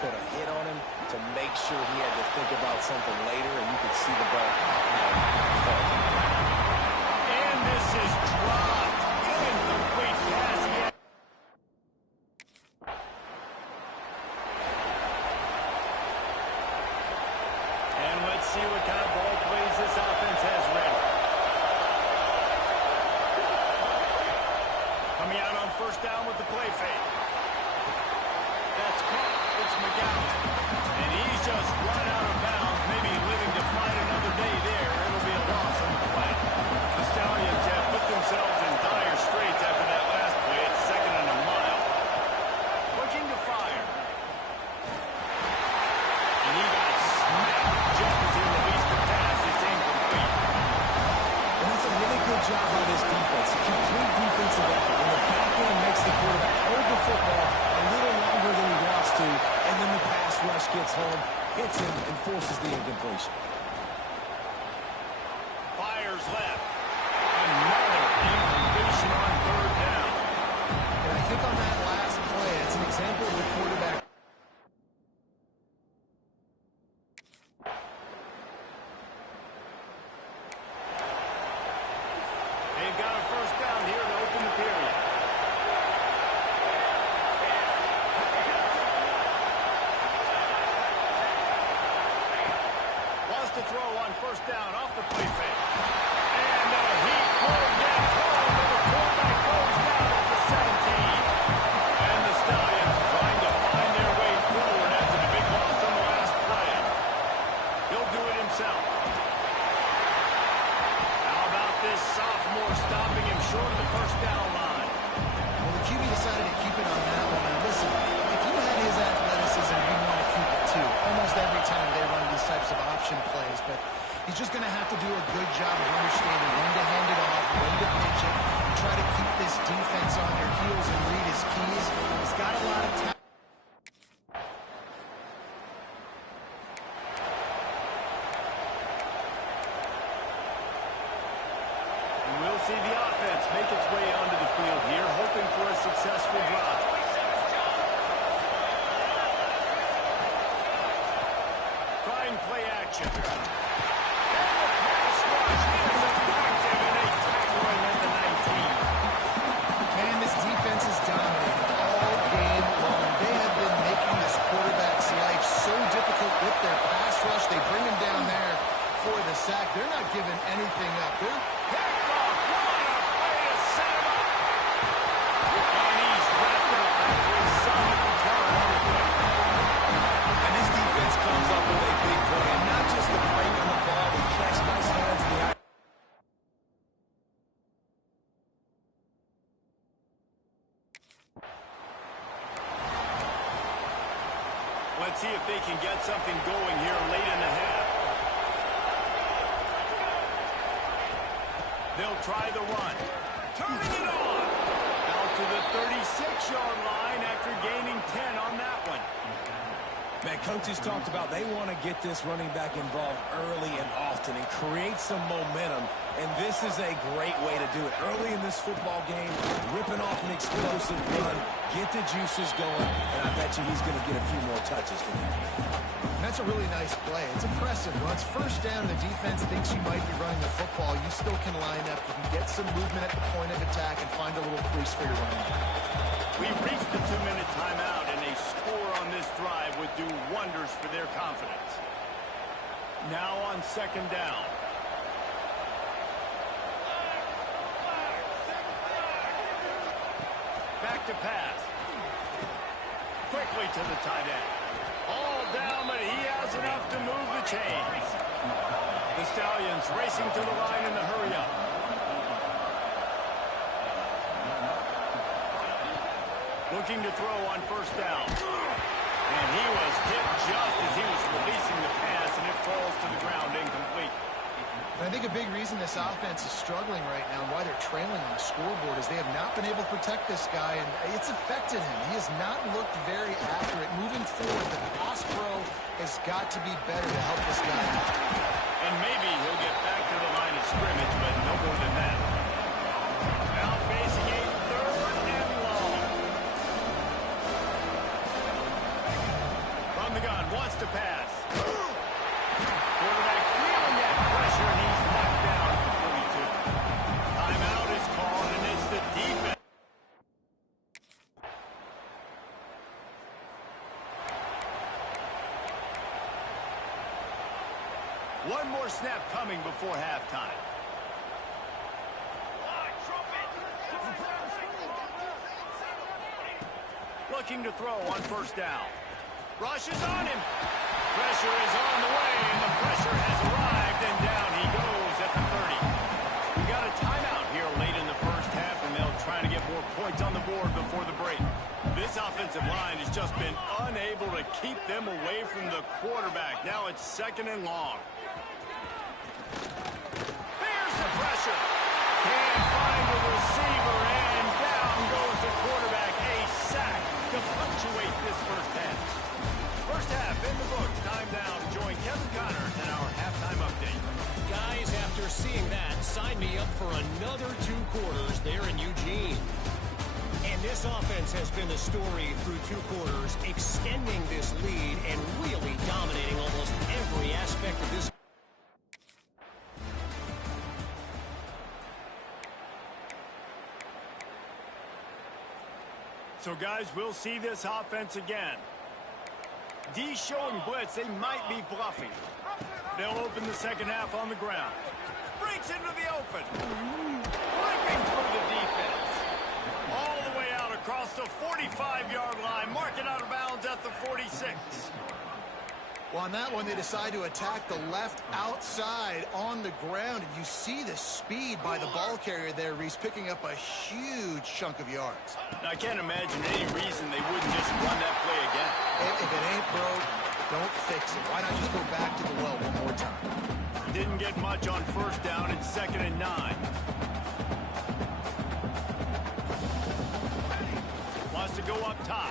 put a hit on him to make sure he had to think about something later, and you could see the ball fall to the ground. And this is dropped. Incomplete pass. And let's see what kind of ball plays this offense has ready. Coming out on first down with the play fake. That's caught. It's McGowan. And he's just run out of bounds, maybe living to fight another day there. It'll be a loss on the play. The Stallions have put themselves in dire straits after that last play. It's 2nd and a mile. Looking to fire. And he got smacked just as he released the pass. It's incomplete. And that's a really good job by this defense. A complete defensive effort. When the back end makes the quarterback hold the football a little longer than he wants to, and then the pass rush gets home, hits him, and forces the incompletion. Fires left. Another incompletion on 3rd down. And I think on that last play, it's an example of the quarterback. They've got a first down here to open the period. Wants to throw on first down off the play fake. And he pulled that home, but the quarterback goes down at the 17. And the Stallions trying to find their way forward after the big loss on the last play. He'll do it himself. How about this sophomore stopping him short of the first down line? Well, the QB decided to keep it on that one. Now, listen, if you had his athleticism, you'd want to keep it too. Almost every time they run these types of option plays, but he's just going to have to do a good job of understanding when to hand it off, when to pitch it, and try to keep this defense on their heels and read his keys. He's got a lot of talent. We'll see the offense make its way onto the field here, hoping for a successful drive. Trying play action. And the pass rush is effective, and they tackle him at the 19. Man, this defense is dominating all game long. They have been making this quarterback's life so difficult with their pass rush. They bring him down there for the sack. They're not giving anything up. They're Picked off. What a way to set him up. And he's wrapped up after a solid return on the play. And this defense comes up with a big play, and not just the break on the ball, but catch nice hands in the eye. Let's see if they can get something going here late in the half. They'll try the run. Turning it on. Out to the 36-yard line after gaining 10 on that one. Man, coaches talked about they want to get this running back involved early and often and create some momentum, and this is a great way to do it. Early in this football game, ripping off an explosive run, get the juices going, and I bet you he's going to get a few more touches from him. That's a really nice play. It's impressive. When it's first down, the defense thinks you might be running the football. You still can line up. You can get some movement at the point of attack and find a little crease for your running back. We've reached the 2-minute timeout, and a score on this drive would do wonders for their confidence. Now on 2nd down. Back to pass. Quickly to the tight end. All down, but he has enough to move the chains. The Stallions racing to the line in the hurry-up. Looking to throw on first down. And he was hit just as he was releasing the pass, and it falls to the ground incomplete. And I think a big reason this offense is struggling right now and why they're trailing on the scoreboard is they have not been able to protect this guy, and it's affected him. He has not looked very accurate. Moving forward, the pass pro has got to be better to help this guy out. And maybe he'll get back to the line of scrimmage, but no more than that. Now facing a 3rd and long. wants to pass. Quarterback feeling that pressure, and he's knocked down at the 42. Timeout is called, and it's the defense. One more snap coming before halftime. Looking to throw on first down. Rush is on him. Pressure is on the way, and the pressure has arrived, and down he goes at the 30. We got a timeout here late in the first half, and they'll try to get more points on the board before the break. This offensive line has just been unable to keep them away from the quarterback. Now it's 2nd and long. Here's the pressure. Can't find a receiver, and down goes the quarterback. A sack to punctuate this first half. First half in the books. Time now to join Kevin Connors in our halftime update. Guys, after seeing that, sign me up for another 2 quarters there in Eugene. And this offense has been the story through 2 quarters, extending this lead and really dominating almost every aspect of this. So, guys, we'll see this offense again. D showing blitz. They might be bluffing. They'll open the second half on the ground. Breaks into the open. Ripping through the defense. All the way out across the 45-yard line. Marking out of bounds at the 46. Well, on that one, they decide to attack the left outside on the ground. And you see the speed by the ball carrier there, Reese, picking up a huge chunk of yards. I can't imagine any reason they wouldn't just run that play again. If it ain't broke, don't fix it. Why not just go back to the well one more time? Didn't get much on first down. It's 2nd and 9. Wants to go up top.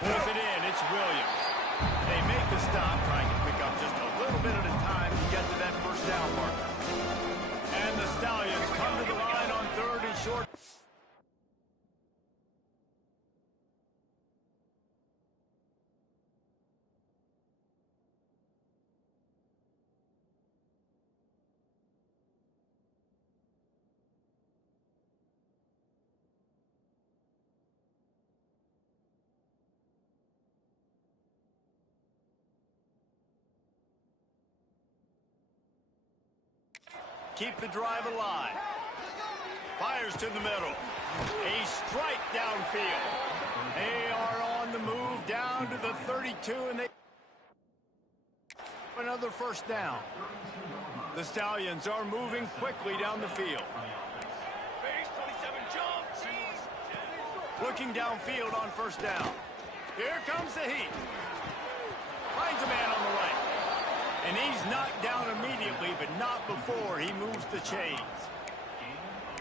Pulls it in. It's Williams. They make the stop, trying to pick up just a little bit at a time to get to that first down marker. And the Stallions come to the line on 3rd and short. Keep the drive alive. Fires to the middle. A strike downfield. They are on the move down to the 32, and they another first down. The Stallions are moving quickly down the field. Looking downfield on first down. Here comes the heat. Finds a man on the right. And he's knocked down immediately, but not before he moves the chains.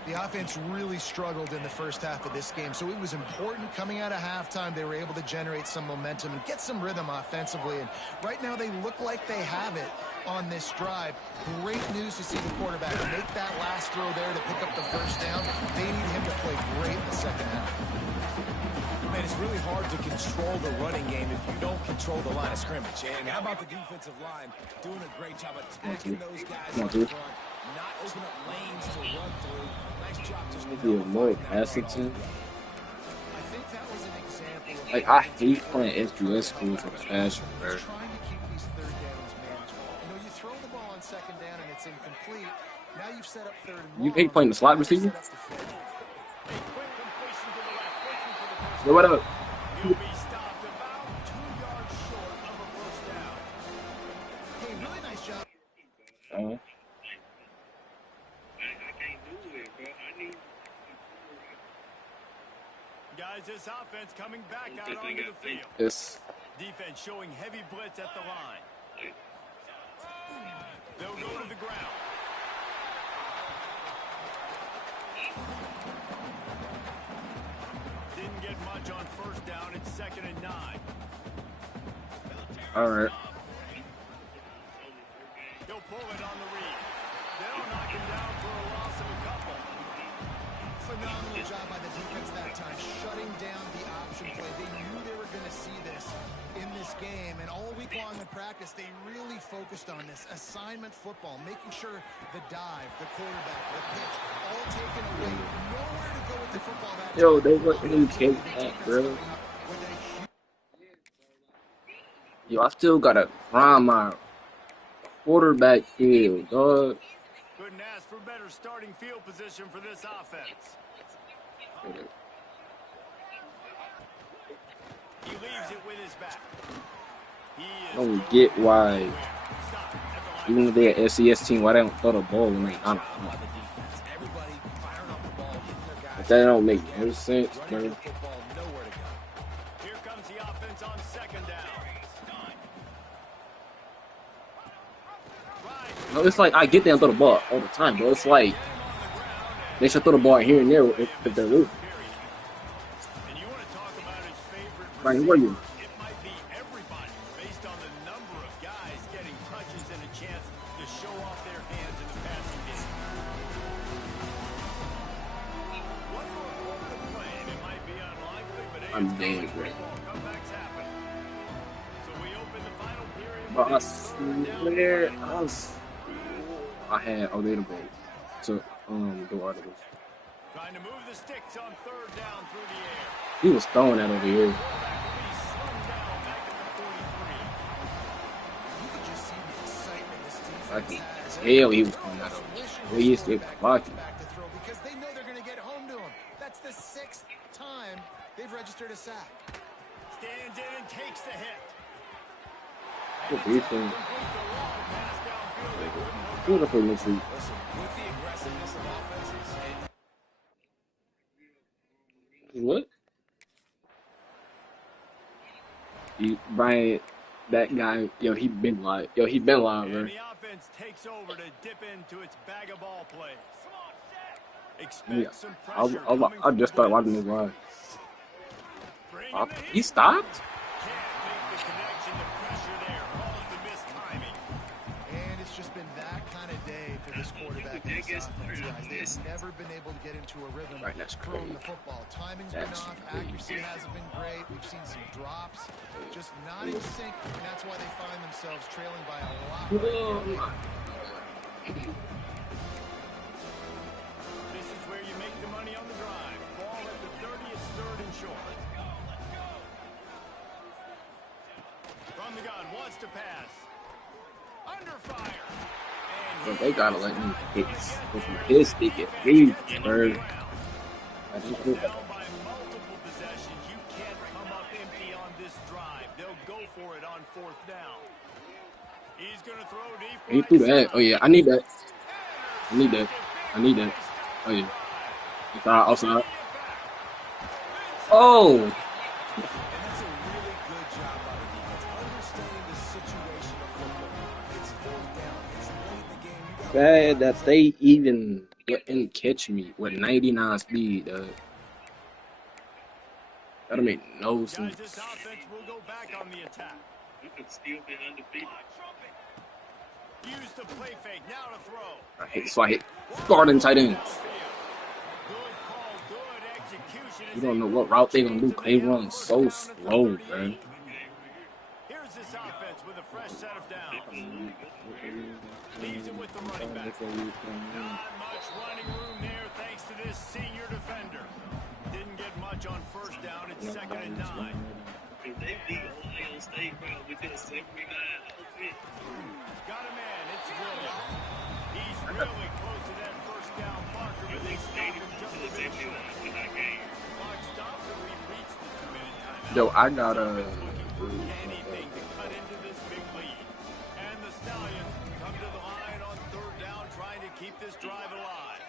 The offense really struggled in the first half of this game, so it was important coming out of halftime. They were able to generate some momentum and get some rhythm offensively, and right now they look like they have it on this drive. Great news to see the quarterback make that last throw there to pick up the first down. They need him to play great in the second half. Man, it's really hard to control the running game if you don't control the line of scrimmage. And how about the defensive line doing a great job attacking those guys up front, not open up lanes to run through. Nice job just more Essington. I think that was an example of Like, I hate playing SQS school for the passion, bro. trying to keep these third downs manageable. You know, you throw the ball on second down and it's incomplete. Now you've set up third and You long. hate playing the slot receiver? A quick completion to the left, looking for the first Yo, what up? He'll be stopped about 2 yards short of a first down. Hey, really nice job. Guys, this offense coming back out onto the field. Yes. Defense showing heavy blitz at the line. They'll go to the ground. Didn't get much on first down. It's 2nd and 9. All right. He'll pull it on the read. They'll knock him down for a loss of a couple. Phenomenal job by the defense that time, shutting down the option play. They knew they were going to see this in this game. And all week long in practice, they really focused on this assignment football, making sure the dive, the quarterback, the pitch, all taken away. Nowhere to go with the football. Yo, they let me take that, bro. Yo, I still gotta grind my quarterback field, dog. Couldn't ask for better starting field position for this offense. He leaves it with his back. I don't get why, even if they're an SES team, why they don't throw the ball when they I don't know. But that don't make no sense, bro. Here comes the offense on second down. No, it's like I get them throw the ball all the time, bro. It's like they should throw the ball here and there if they're losing. Right, where are you? It might be everybody based on the number of guys getting touches and a chance to show off their hands in the passing game. One more quarter to play, and it might be unlikely, but I'm damn great. comebacks happen. So we open the final period. But I swear, I had available to do articles. Trying to move the sticks on third down through the air. He was throwing that over here. Like hell, he was coming out of it. He is still blocking. Because they know they're going to get home to him. That's the 6th time they've registered a sack. Stands in and takes the hit. Good defense. Beautiful Mitchell. Listen, with the aggressiveness of offenses, What? Brian, that guy, yo, he been live, bro. And the offense takes over to dip into its bag of ball plays. Expect some pressure. I just started watching this live. He stopped? Can't make the connection. The pressure there caused the missed timing. And it's just been that kind of day for this quarterback and this offense, guys. They've never been able to get into a rhythm Right, that's throwing crazy. the football. Timing's been off. Accuracy hasn't been great. We've seen some drops. Just not in sync, and that's why they find themselves trailing by a lot. This is where you make the money on the drive. Ball at the 30, it's third and short. From the gun, wants to pass. Under fire. But they gotta let me hit his stick at me, bro. I just hope Down by multiple possessions. You can't come up empty on this drive. They'll go for it on fourth down. He's going to throw deep. he threw that. Oh yeah, I need that. I need that. Oh yeah. It's outside. Oh. and that's a really good job by the defense, understanding the situation of football. It's fourth down. It's late in the game. You got Bad that they even wouldn't catch me with 99 speed, dog. That don't make no Guys, sense. this offense will go back on the attack. You could still be undefeated. Use the play fake. Now to throw. So I hit starting tight ends. Good call, good execution. You don't know what route they gonna do. They run so slow, man. Here's this offense with a fresh set of downs. Leaves it with the running back. Not much running room there thanks to this senior defender. Didn't get much on first down. It's second and 9. If they beat Ohio State, bro, within 79 Got a man. It's Williams. He's really close to that first down marker, but they stopped him just a bit short. Clock stops and we reach the 2-minute timeout. Yo, I gotta. Anything to cut into this big lead. And the Stallions come to the line on third down, trying to keep this drive alive.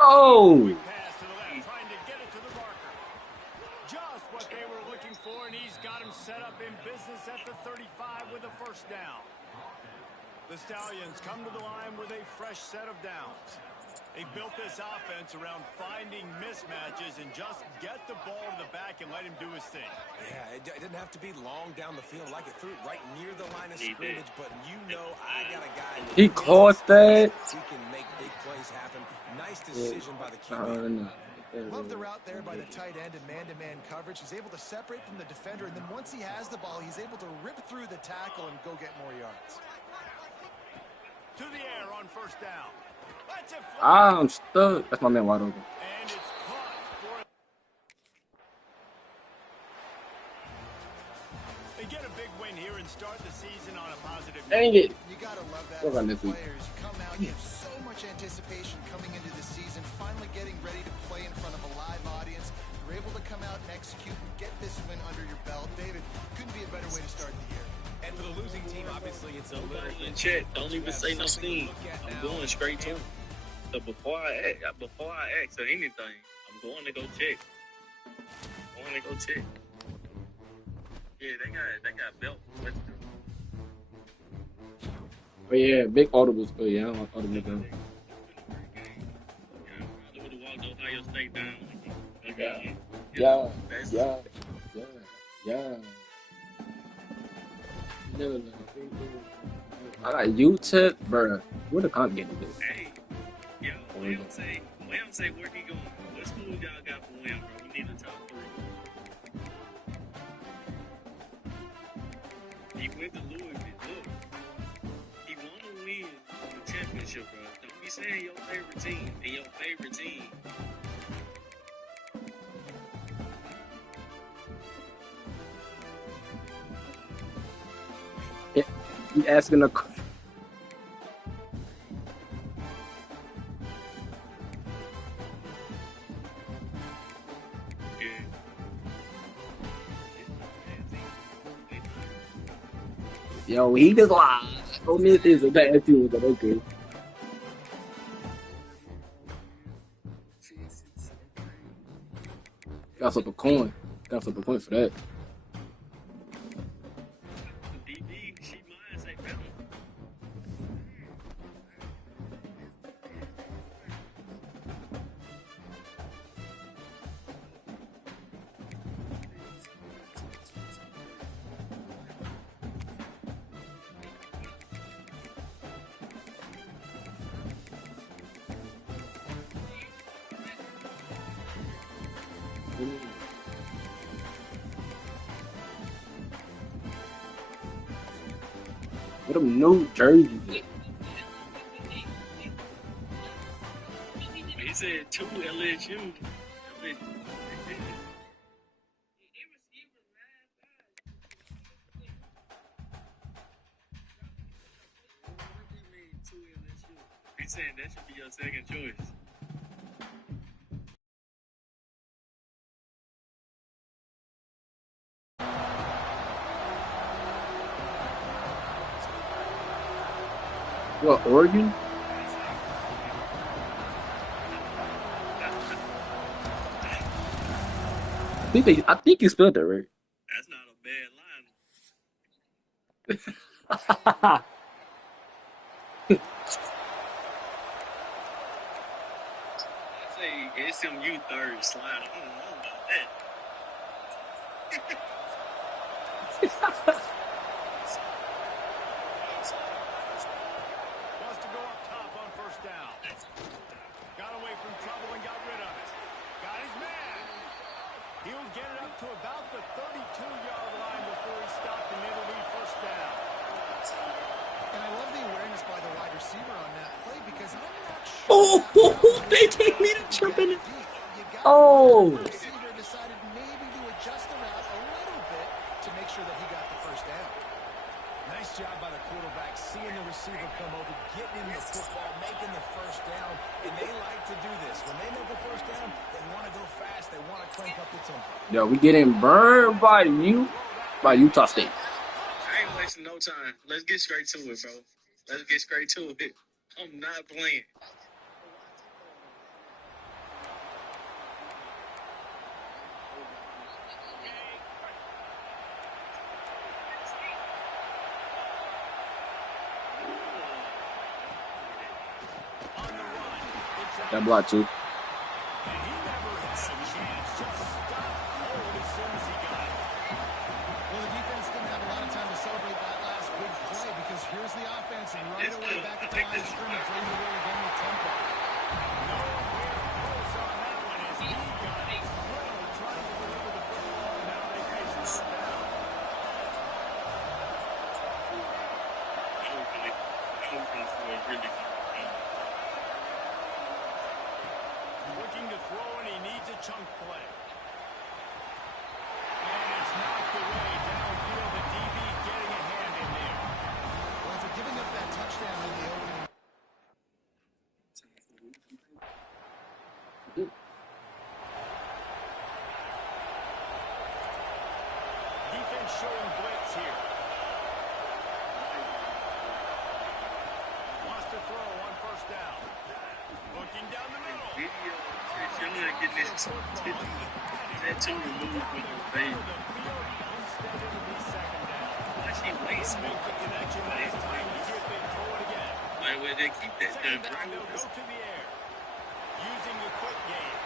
Oh. Pass to the left, trying to get it to the marker. Just what they were looking for, and he's got him set up in business at the 35 with a first down. The Stallions come to the line with a fresh set of downs. They built this offense around finding mismatches and just get the ball to the back and let him do his thing. Yeah, it didn't have to be long down the field. Like it threw it right near the line of scrimmage, but you know I got a guy. He caught that. He can make big plays happen. Nice decision by the QB. Love the route there by the tight end in man-to-man coverage. He's able to separate from the defender, and then once he has the ball, he's able to rip through the tackle and go get more yards. To the air on first down. That's a flag. I'm stuck. That's my man wide open. And it's caught for a... They get a big win here and start the season on a positive note. Dang it. You got to love that What about as this week? players. You come out, you have so much anticipation coming into the season, finally getting ready to play in front of a live audience. You're able to come out and execute and get this win under your belt. David, couldn't be a better way to start the year. And for the losing team, obviously, it's a little Nobody in bit chat. tough, Don't but you even have say no something to scheme. look at I'm now. going straight to him. So before I ask or anything, I'm going to go check. I'm going to go check. Yeah, they got belt. Let's do it. But yeah, big audibles. But yeah, I don't want audible down. Yeah, I would have walked Ohio State down. Okay. Yeah, That's- yeah, yeah. No. I got UTEP, bruh. Where the comp getting this? Hey, yo, William say where he going? What school y'all got for William, bro? We need a top 3. He went to Louisville. Look, he want to win the championship, bro. Don't be saying your favorite team and your favorite team. You asking a yo, he just lied. Ole Miss is a bad team, but okay. Got up a coin. Got up a coin for that. DB, she mine say fountain. What them new jerseys? He said 2 LSU. He said that should be your second choice. What, Oregon? I think you spelled that right. That's not a bad line. I say SMU third slide. I don't know about that. Wants to go up top on first down. Got away from trouble and got rid of it. Got his man. He'll get it up to about the 32-yard line before he stopped, and it'll be first down. And I love the awareness by the wide receiver on that play because I'm not sure. Oh, they take me to tripping. Oh. The receiver decided maybe to adjust the route a little bit to make sure that he got the first down. Nice job by the quarterback, seeing the receiver come over, getting him the football, making the first down, and they like to do this. When they make a first down, they want to go fast, they want to crank up the tempo. Yo, we getting burned by Utah State. I ain't wasting no time. Let's get straight to it, bro. Let's get straight to it. I'm not playing. That block too. And he never had a chance. Just stopped cold as soon as he got it. Well, the defense didn't have a lot of time to celebrate that last big play because here's the offense and right away back at the line of scrimmage, ready to roll again with tempo. No real pulse on that one as Looking to throw, and he needs a chunk play. And it's knocked away downfield. The DB getting a hand in there. Well, after giving up that touchdown in the opening. Defense showing blitz here. Wants to throw on first down. Looking down the middle. That too removed with the face. Why she waste me? Why would they keep that done? Go to the air. Using the quick game.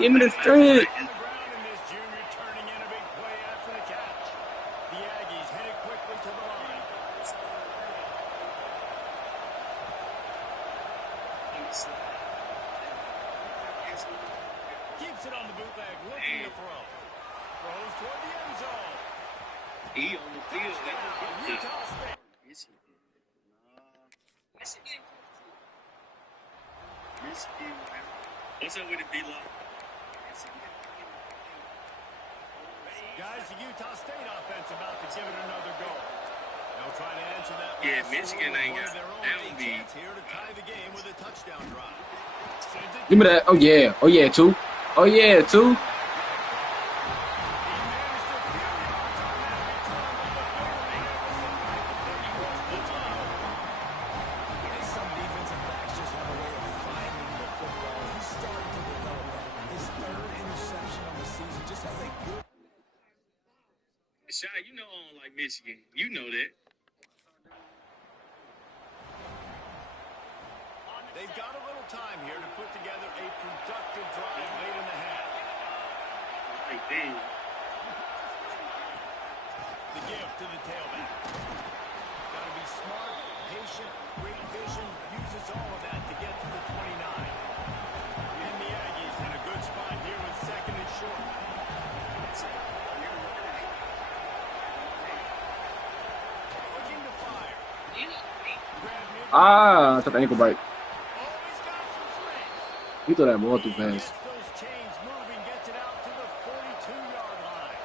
Give me the strength. On the ground, and this junior turning in a big play after the catch. The Aggies headed quickly to the line. Keeps it on the bootleg, looking to throw. Throws toward the end zone. He on the field. Utah State. What's up with it, B-Lo? Guys, the Utah State offense about to give it another go. They'll try to answer that. Yeah, Michigan ain't got their own that would be chance here to tie the game with a touchdown drive. Sends it Give me that. Oh yeah. Oh yeah, two. Oh yeah, two. Some defensive backs just have a way of finding the football. He's starting to develop that. His third interception on the season just has a good. Shy, you know I don't like Michigan. You know that. They've got a little time here to put together a productive drive late in the half. Like, damn. The gift to the tailback. Got to be smart, patient, great vision, uses all of that to get to the 29. And the Aggies in a good spot here with second and short. Looking to fire. Ah, I took the ankle bite. Oh, he's got some space. He threw that ball too He fast. gets those chains moving, gets it out to the 42-yard line.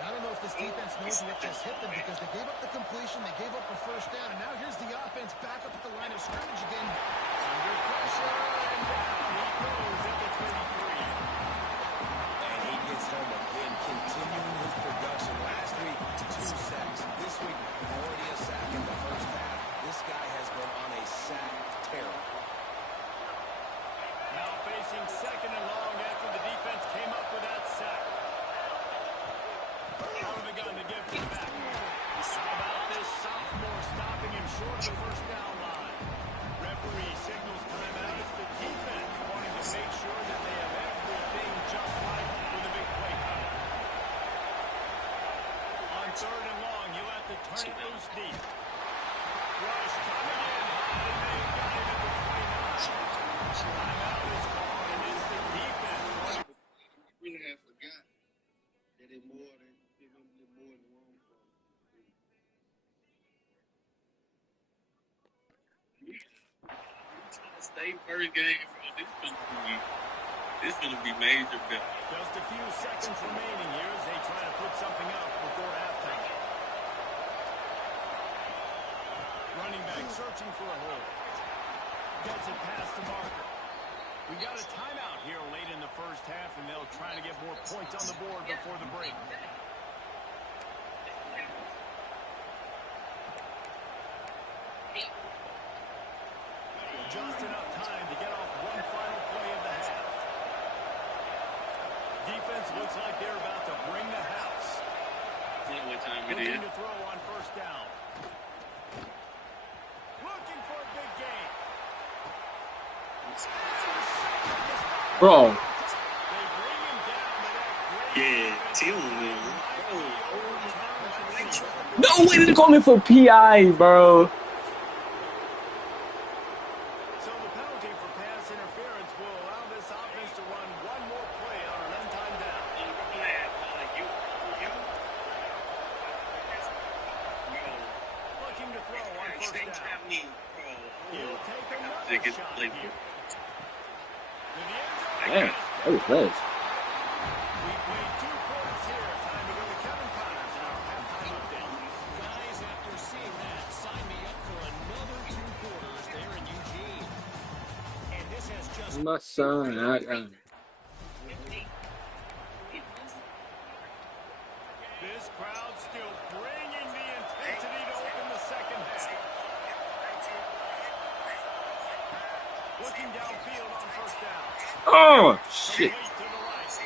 I don't know if this defense knows what just hit them because they gave up the completion, they gave up the first down, and now here's the offense back up at the line of scrimmage again. Under pressure, and down he goes at the 33. And he gets home again, continuing his production. Last week, 2 sacks. This week, already a sack in the first half. This guy has been on a sack tear. Now facing second and long after the defense came up with that sack. Out of the gun to give to the back. How about this sophomore stopping him short of the first down line? Referee signals timeout. It's the defense wanting to make sure that they have everything just right with a big play coming. On third and long, you'll have to turn it loose deep. Rush coming in high, and they've got him at the 29. Timeout is called, and it's the defense wanting Really have forgot that it more than one from. State first game, bro. This gonna be major. Just a few seconds remaining here as they try to put something up before halftime. Running back searching for a hole. Gets it past the marker. We got a timeout here late in the first half, and they'll try to get more points on the board before the break. Just enough time to get off one final play of the half. Defense looks like they're about to bring the house. You know what time it Looking is. to throw on first down. Looking for a big gain. Bro. They bring him down to that great Yeah, Tim, man. No way did they call me for PI, bro. So the penalty for pass interference first down. He'll take another shot here. Damn, that was close. We played 2 quarters here. Time to go to Kevin Connors in our halftime update. Guys, after seeing that, sign me up for another 2 quarters there in Eugene. And this has just... My son, This crowd still bringing the intensity to open the second half. Looking downfield on first down. oh shit! Late to the right.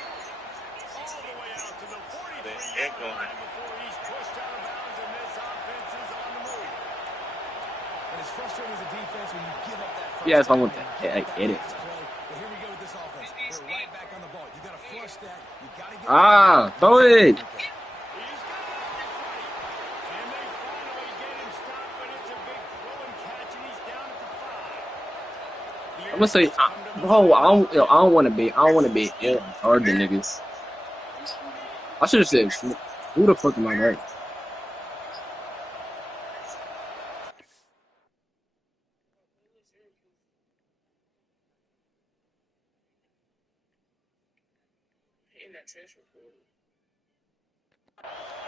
All the way out to the 43-yard line before he's pushed out of bounds, and this offense is on the move. And it's frustrating as a defense when you give up that first Yes, I down want and that. you Yeah, I get get it. that play. But here we go with this offense. They're right back on the ball. You got to flush that. You got to get Throw it. He's got it at the 20. And they finally get him stopped, but it's a big throw and catch, and he's down at the 5. I'm gonna say, bro, I don't want to be hard than niggas. I should have said, who the fuck am I right?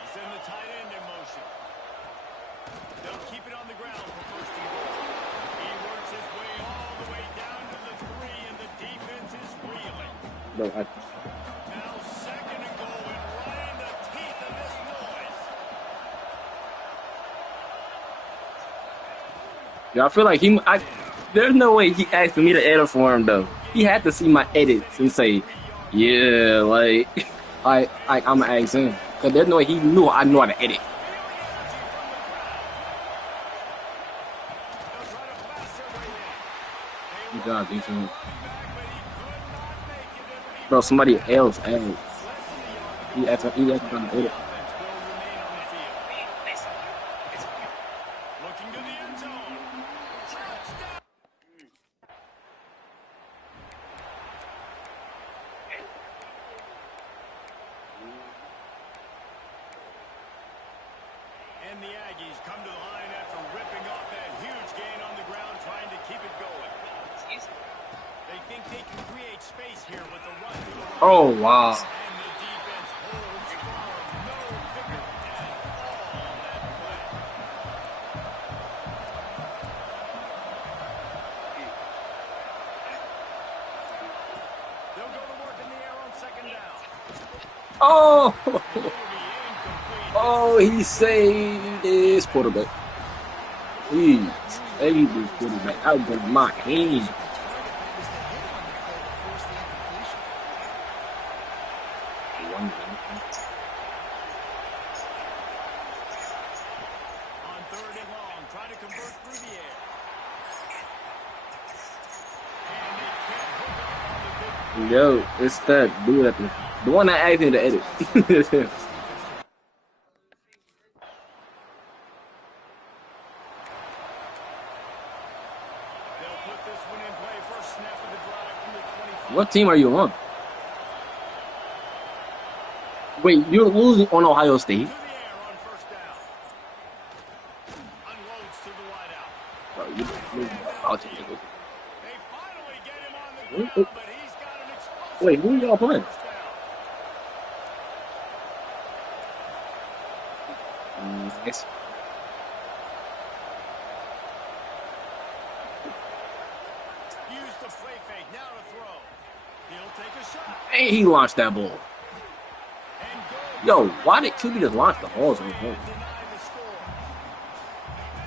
He's in the tight end in motion. They'll keep it on the ground for first and goal. He works his way all the way down to the 3, and the defense is reeling. Bro, Now second and goal, and right in the teeth of this noise. I feel like there's no way he asked me to edit for him though. He had to see my edits and say, yeah, like, I'm gonna ask him. Cause there's no way he knew I knew how to edit. Good job, defense. Bro, somebody else asked. He asked me to edit. Looking to the end zone. Touchdown. And the Aggies come to the line after ripping off that huge gain on the ground, trying to keep it going. They think they can create space here with the run to the right. Oh wow. And the defense holds firm. No vigor at all on that play. They'll go to work in the air on second down. Oh, It'll be incomplete. oh, he saved his quarterback. Please, save his quarterback. I was in my hand. On third and long, try to convert through the air. And they can't hook up on the big. Yo, it's that dude at the one that asked me to edit. They'll put this one in play. First snap of the drive from the 25. What team are you on? Wait, you're losing on Ohio State? To the air on first down. Unloads to the wideout. Bro, I'll take it. They finally get him on the Wait, ground, but he's got an explosive Wait, who y'all playing? first down. Nice. Use the play fake. Now to throw. He'll take a shot. And he launched that ball. And go. Yo, why did QB just launch the balls on him? Deny the score.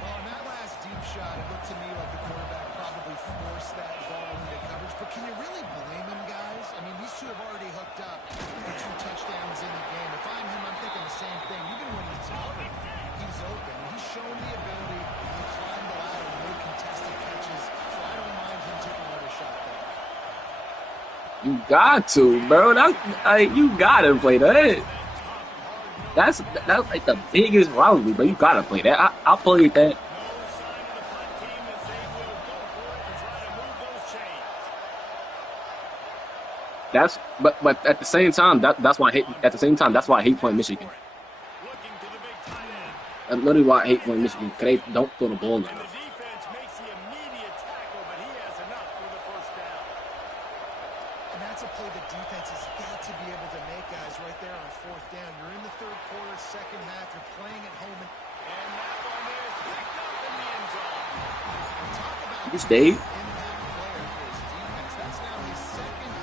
Well, on that last deep shot, it looked to me like the quarterback probably forced that ball into coverage. But can you really blame him, guys? I mean, these two have already hooked up for 2 touchdowns in the game. If I'm him, I'm thinking the same thing. Even when he's covered, he's open. He's shown the ability to climb the ladder and make contested catches. So I don't mind him taking another shot there. You got to, bro. You gotta play that. That's like the biggest rivalry, but you gotta play that. I played that. No sign of the punt team as they will go for it and try to move those chains. That's but at the same time, that's why I hate. At the same time, that's why I hate playing Michigan. Looking to the big tight end. That's literally why I hate when Michigan, because they don't throw the ball And the enough. defense makes the immediate tackle, but he has enough for the first down. And that's a play the defense has got to be able to make, guys, right there on fourth down. You're in the third quarter, second half. You're playing at home. And that one is picked up in the end zone. Talk about You stayed? impact player for his defense. That's now his second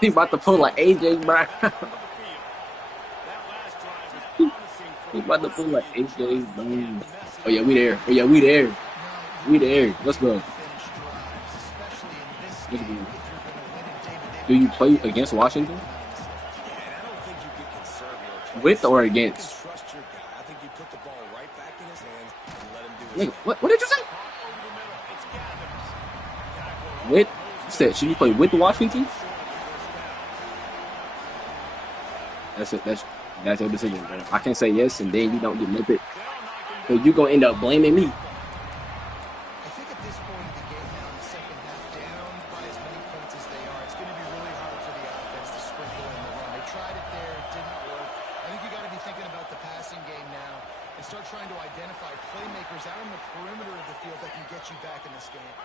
He about to pull like AJ Brown. He about to pull like AJ Brown. Oh yeah, we there. Oh yeah, we there. We there. Let's go. Let's go. Do you play against Washington? With or against? Trust your guy. I think you put the ball right back in his hands and let him do his Nigga, what did you say? With? You said, should you play with Washington? That's it. That's your decision, bro. I can't say yes and then you don't get no pick. So you gonna end up blaming me. I think at this point in the game now, in the second half, down by as many points as they are, it's going to be really hard for the offense to sprinkle in the run. They tried it there, it didn't work. I think you got to be thinking about the passing game now and start trying to identify playmakers out on the perimeter of the field that can get you back in this game.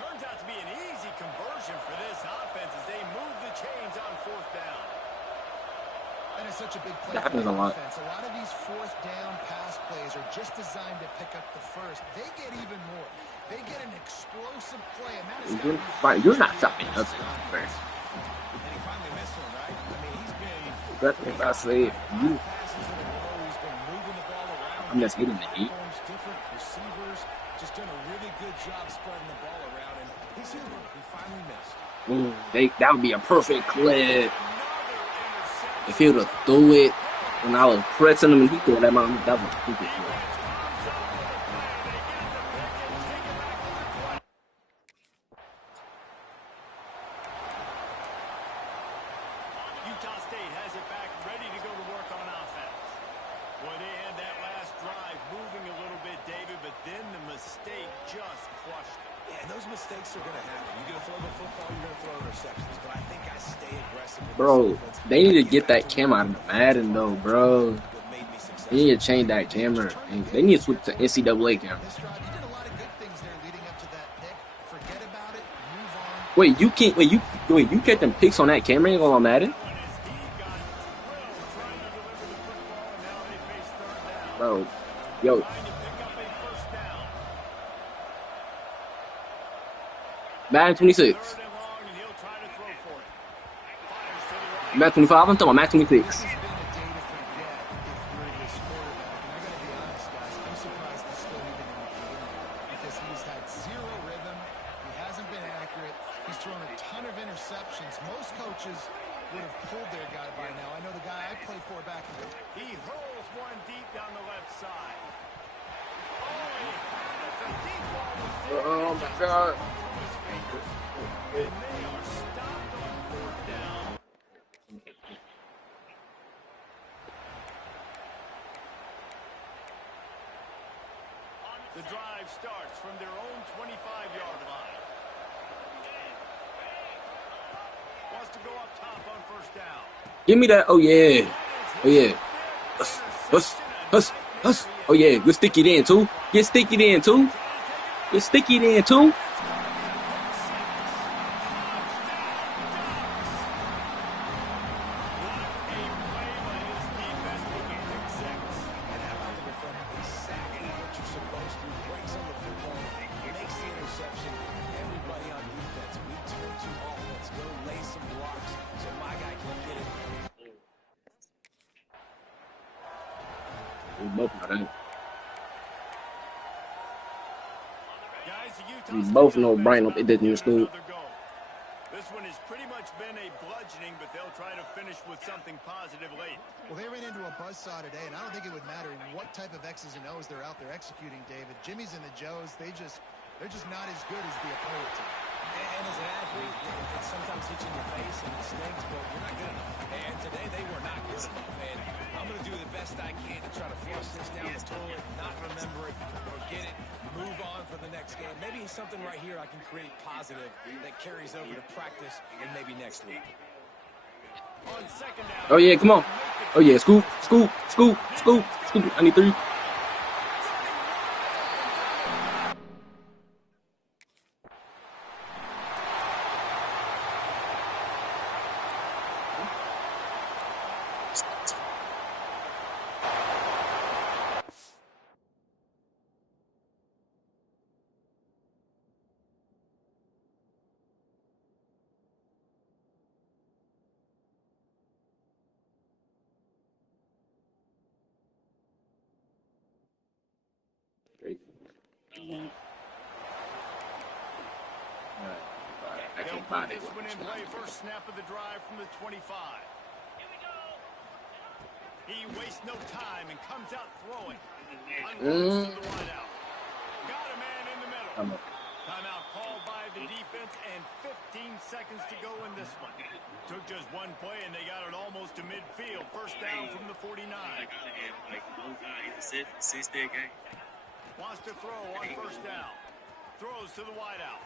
Turns out to be an easy conversion for this offense as they move the chains on fourth down. That is such a big play That for happens the a lot. offense. A lot of these fourth down pass plays are just designed to pick up the first. They get even more. They get an explosive play, and that is You're, fine. You're not stopping us. And he finally missed one, right? I mean, he's been That's if I say it. You, passes in a row. He's been moving the ball around. I'm just hitting the heat. Different receivers, just done a really good job spreading the ball around, and he's human. He finally missed. That would be a perfect clip. If he would have threw it when I was pressing him and he threw that man, that was a stupid play. Utah State has it back, ready to go to work on offense. Well, they had that last drive moving a little bit, David, but then the mistake just crushed them. Yeah, and those mistakes are going to happen. You're going to throw the football, you're going to throw interceptions, but I think I stay aggressive with Bro, this offense. they need to get that camera out of Madden though, bro. What made me successful. They need to change that camera. They need to switch to NCAA camera. This drive, you did a lot of good things there leading up to that pick. Forget about it. Move on. Wait, you can't. Wait, you get them picks on that camera ain't on Madden, bro. Yo, Madden 26, Madden 25. I'm talking about Madden 26. It's been a day to forget if you're this quarterback. And I got to be honest, guys, I'm surprised he's still even in the game because he's had zero rhythm. He hasn't been accurate. He's thrown a ton of interceptions. Most coaches would have pulled their guy by now. I know the guy I played for back in the He hurls one deep down the left side. Oh my God. And they are stopped on fourth down. The drive starts from their own 25-yard line. Wants to go up top on first down. Give me that. Oh yeah. Oh yeah. Us. Oh yeah. Get sticky then too. Get sticky then too. Get sticky then too. We both know that. We both know Brian up at this new school. This one has pretty much been a bludgeoning, but they'll try to finish with something positive late. Well, they ran into a buzzsaw today, and I don't think it would matter what type of X's and O's they're out there executing, David. Jimmy's and the Joes, they're just not as good as the opponent team. And as an athlete, it sometimes hits you in the face and it stings, but you're not good enough. And today they were not good enough. And I'm going to do the best I can to try to flush this down the toilet, not remember it, forget it, move on for the next game. Maybe something right here I can create positive that carries over to practice and maybe next week. on second down. Oh yeah, come on. Oh yeah, scoop, scoop, scoop, scoop, scoop. I need 3. I They'll can't put find it. this one in play. First snap of the drive from the 25. He wastes no time and comes out throwing. Unloads to the wideout. Got a man in the middle. Timeout called by the defense and 15 seconds to go in this one. Took just one play and they got it almost to midfield. First down from the 49. Wants to throw on first down. Throws to the wideout.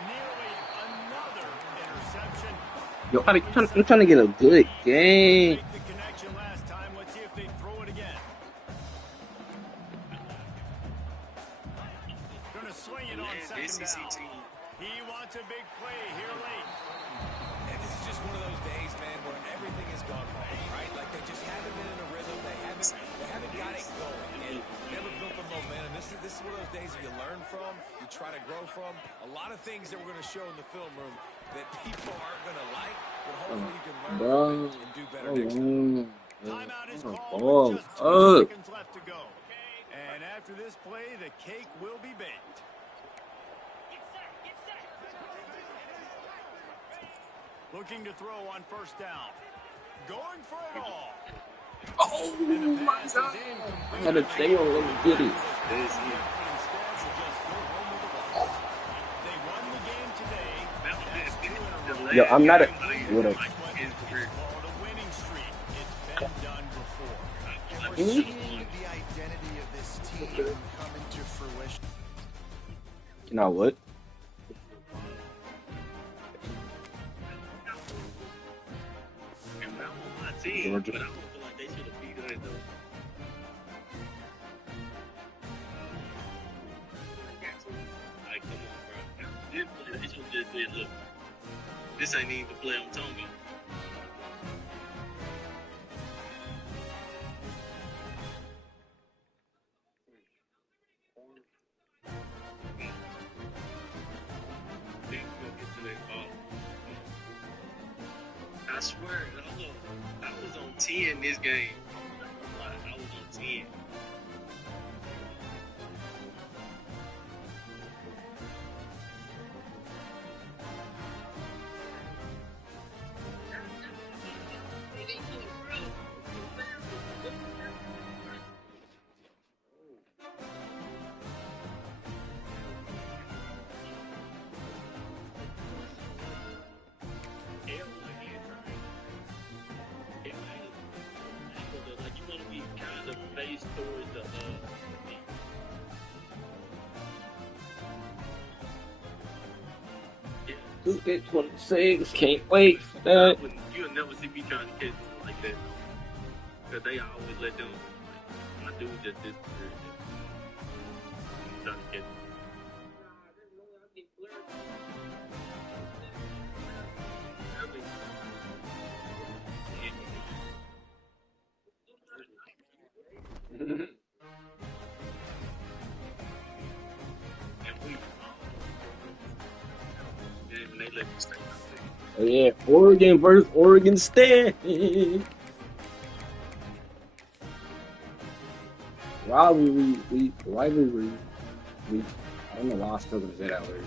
Nearly another interception. Yo, I'm trying to get a good game. Make the connection last time. Let's see if they throw it again. Gonna swing it on second down. He wants a big play here late. And this is just one of those days, man, where everything has gone wrong, right? Like they just haven't been in a rhythm. They haven't got it going. And never built the momentum. This is one of those days that you learn from, you try to grow from. A lot of things that we're going to show in the film room that people aren't going to like, but hopefully you can learn from it and do better next time. Timeout is called with just 2 seconds left to go. And after this play, the cake will be baked. Looking to throw on first down. Going for it all. Oh my God! I had a tail. Let me get it. Yo, I'm not a. What up? We're seeing the identity of this team come into fruition. You know what? Georgia. But I don't feel like they should have beat us though. Like, come on, bro. They should have just said, look, this ain't even the play I'm talking about. I swear, I was on 10 this game. I was on 10. Like you want to be kind of based towards the Get 26. Can't wait for that. You'll never see me trying to catch them like that. Because they always let them. Like, my dude just disappeared. Trying to catch them. Oh yeah, Oregon versus Oregon State. rivalry. I don't know why I'm still gonna say that word.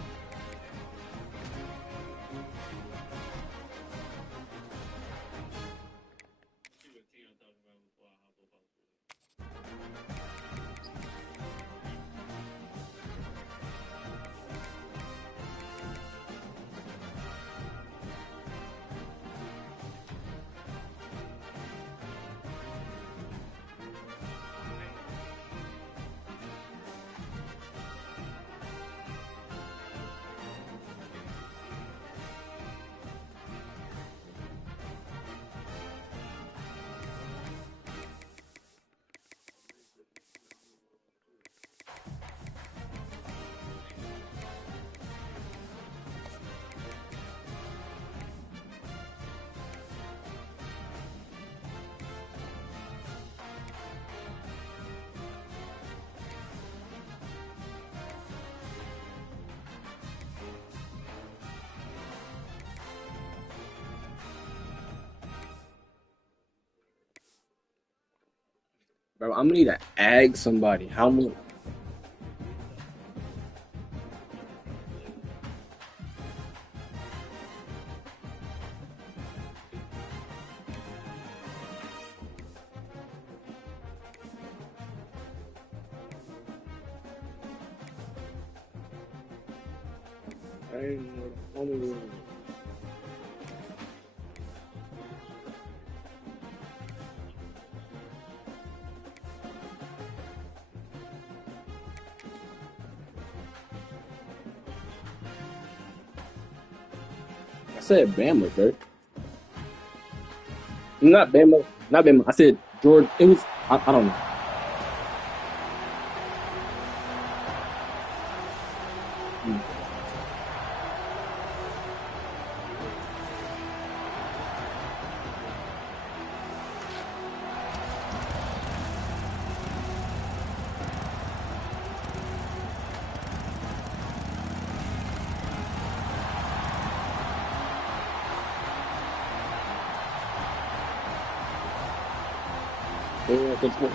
Bro, I'm gonna need to ag somebody. How many? I said Bama, bro. Not Bama. Not Bama. I said George. It was. I don't know. Yeah, good point.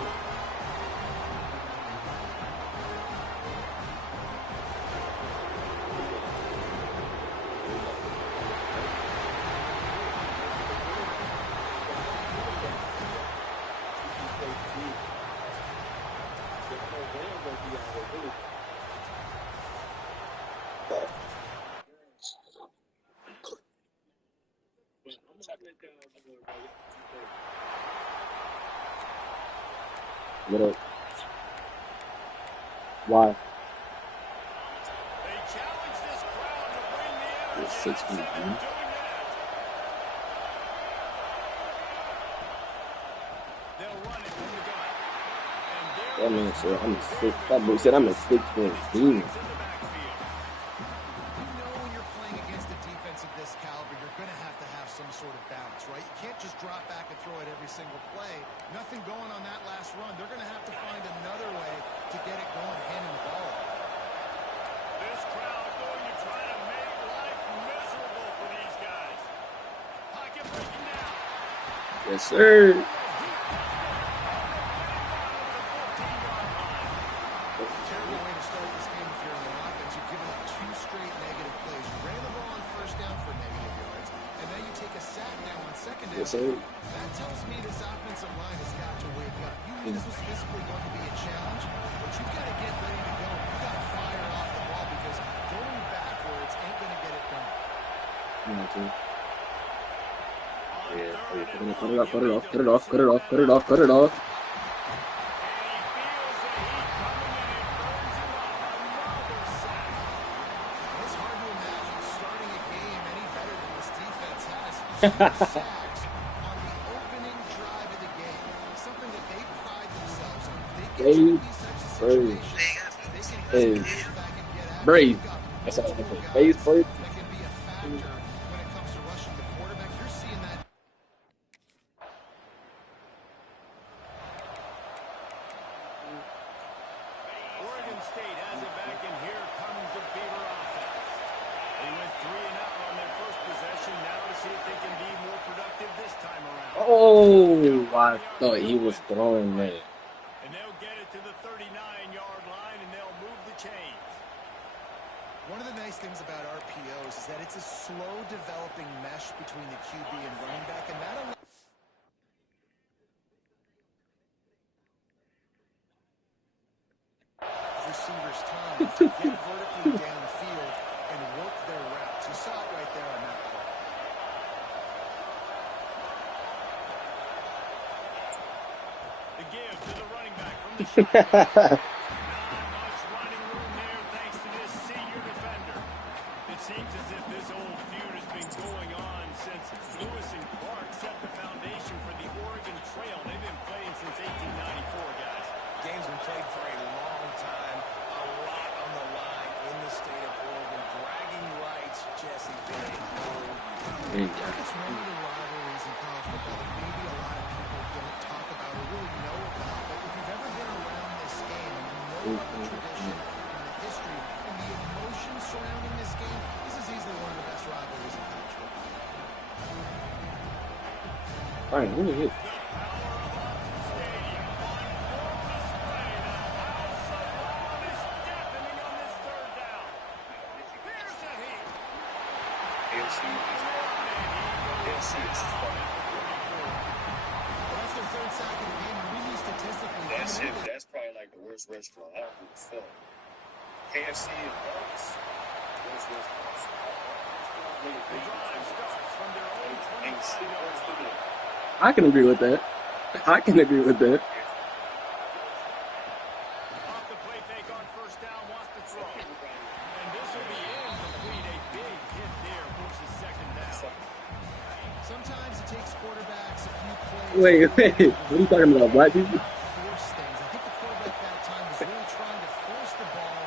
What up? Why? They challenge this crowd to bring the It's energy 6 instead of feet, doing man. that. They'll run it from the gun. And there That man is said I'm a room six. there That boy to said I'm a throw 6 foot his demon. teammates in the backfield. You know when you're playing against a defense of this caliber, you're going to have some sort of balance, right? You can't just drop back and throw it every single play. Nothing going on that last run. They're going to have to find another way to get it going, handing the ball off. This crowd going to try to make life miserable for these guys. Pocket breaking down. Yes, sir. Terrible way to start this game if you're on the offense. You've given up 2 straight negative plays. You ran the ball on first down for negative yards, and then you take a sack now on second down. Yes, sir. That tells me this offensive line has got to wake up. You knew this was physically going to be a challenge, but you've got to get ready to go. You've got to fire off the ball because going backwards ain't going to get it done. Yeah. Cut it off. Cut it off. Cut it off. Cut it off. Cut it off. Cut it off. It's hard to imagine starting a game any better than this defense has. 2 sacks on the opening drive of the game. Something that they pride themselves on. If they get you in these types of situations, they can come back and get after Brave. you. You've got That's all I multiple can say. guys Phase first. that can be a factor when it comes to rushing the quarterback. You're seeing that. Oregon State has it back, and here comes the Beaver offense. They went 3 and out on their first possession. Now to see if they can be more productive this time around. Oh, I thought he was throwing that. And they'll get it to the 39-yard line, and they'll move the chains. One of the nice things about RPOs is that it's a slow developing mesh between the QB and running back, and that allows receivers time to get vertically downfield and work their routes. You saw it right there on that play. The give to the running back from the shotgun. Not much running room there thanks to this senior defender. It seems as if this old feud has been going on since Lewis and Clark set the foundation for the Oregon Trail. They've been playing since 1894, guys. Game's been played for a long time. A lot on the line in the state of Oregon. Bragging rights, Jesse, for a whole year. I think it's one of the rivalries in college football that maybe a lot of people don't talk about or really know about. But if you've ever been around this game and you know about the tradition and the history and the emotion surrounding this game, this is easily one of the best rivalries in college football. Brian, who is it? The power of Autzen Stadium on worst restaurant. I don't give a fuck. KFC and Bucks, worst restaurants. The drive starts from their own 25-yard line. I can agree with that. I can agree with that. Off the play fake on first down, wants to throw. And this will be incomplete. A big hit there, forces second down. Sometimes it takes quarterbacks a few plays. Wait, what are you talking about, black people? Force things. I think the quarterback that time was really trying to force the ball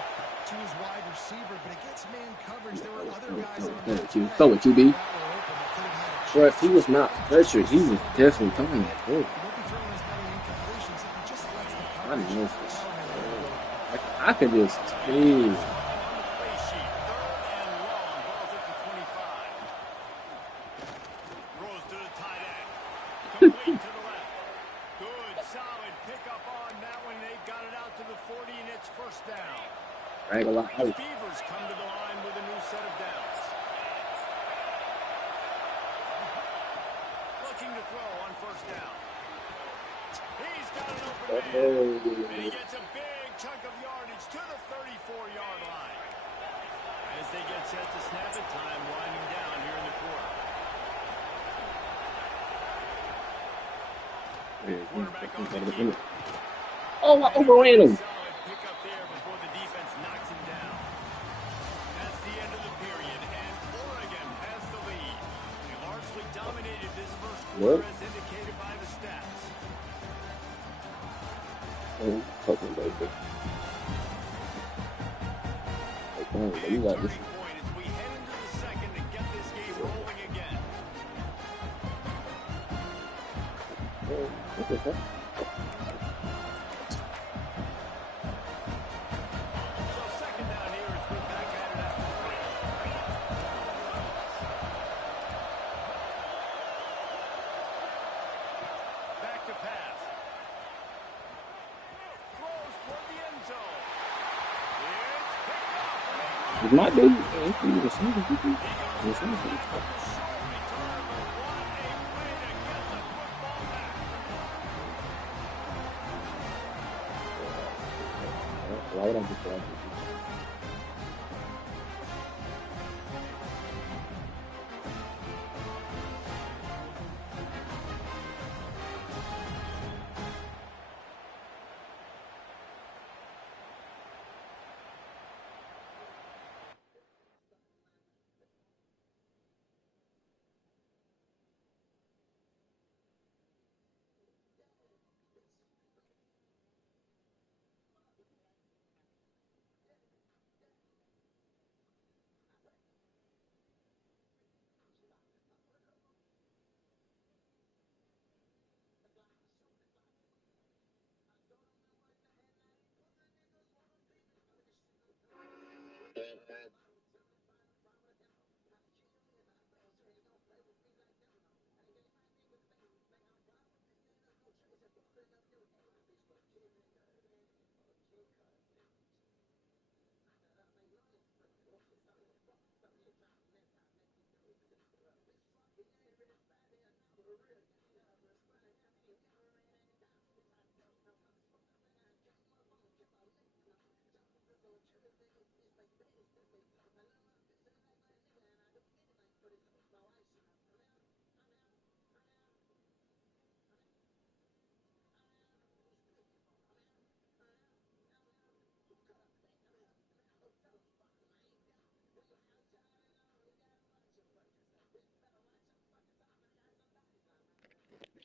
to his wide receiver, but against man coverage, there were other guys on the Throw it, QB. that were open that could have had a Bro, if he was not pressured, he was definitely coming. Oh, He won't be throwing as many incompletions. He just lets the I coverage know allow this. him to go. I could just tell. On the play sheet, third and long, balls at the 25. Throws to the tight end. Complete to the left. Good, solid pickup on that one. They've got it out to the 40, and it's first down. I ain't gonna lie. The Beavers come to the line with a new set of downs. Looking to throw on first down. He's got an open man. And he gets a big chunk of yardage to the 34-yard line. As they get set to snap it, time winding down here in the quarter. Quarterback on the keeper. Oh, I overran him. Solid pickup there before the defense knocks him down. That's the end of the period, and Oregon has the lead. They largely dominated this first quarter as indicated by the stats. Oh, fucking baby. Okay, you got this. Turning point as we head into the second to get this game rolling again. What the fuck? So second down here as we're back at it after the break. Back to pass. Throws toward the end zone. It's picked off and they It's my dude. He was saying, he was the short return, but what a way to get the football back. why would I just grab this?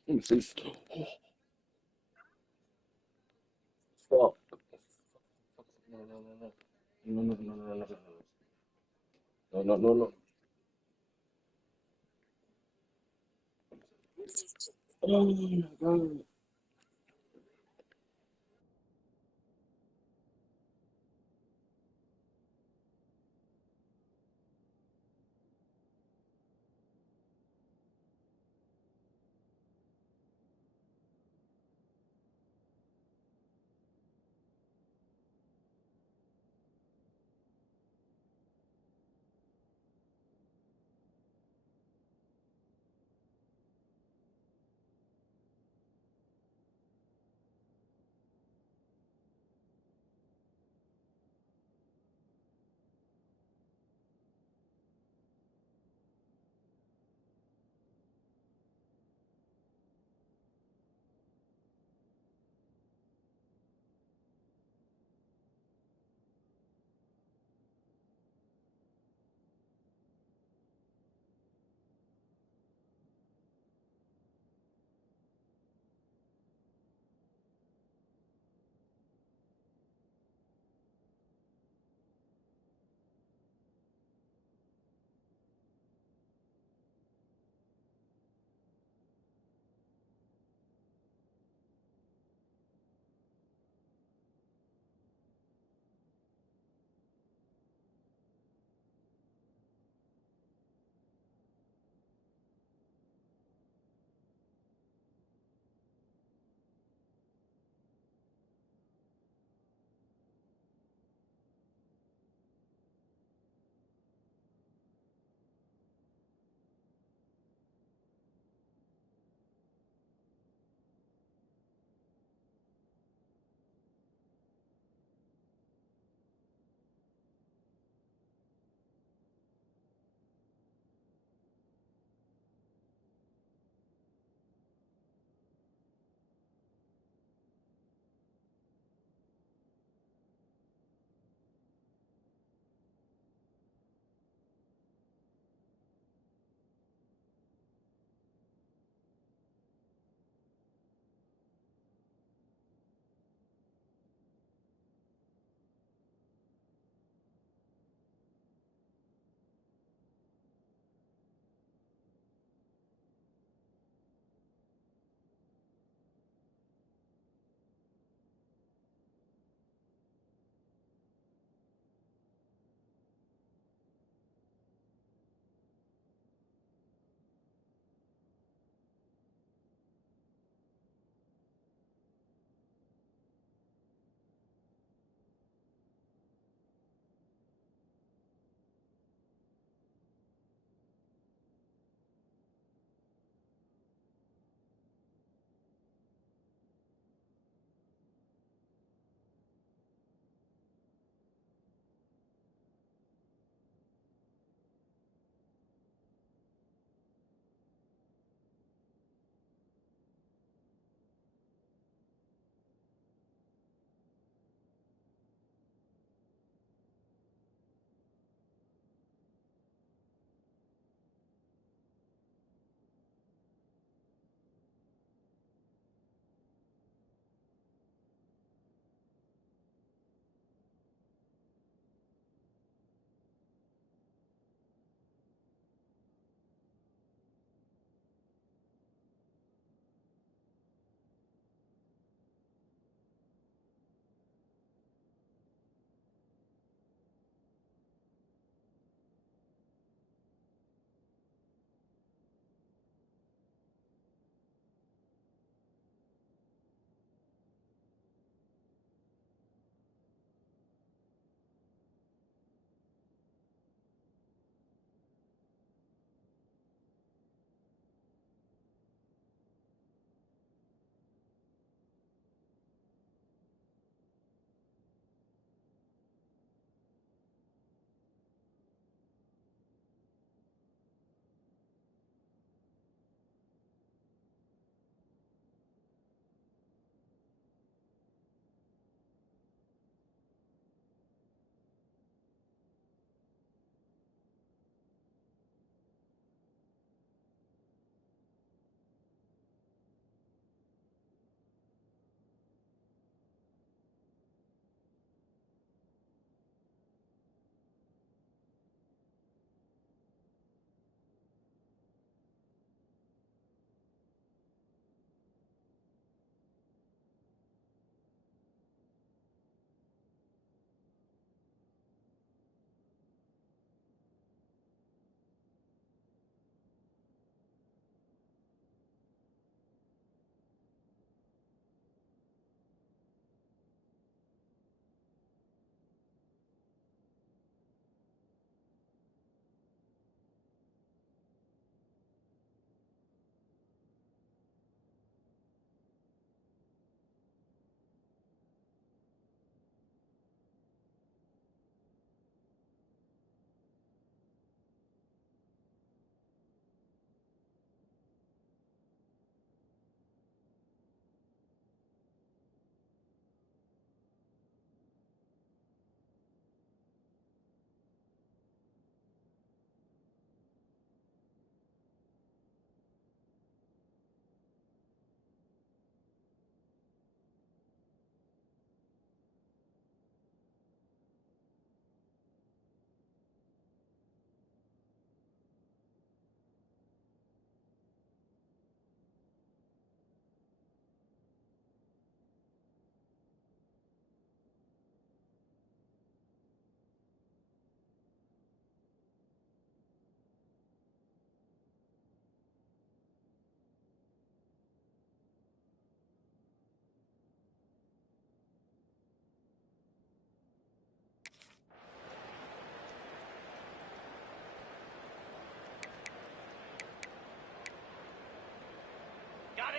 Let me see. Fuck. No, no, no, no. No, no, no, no, no, no. No, no, no, no. Oh my god.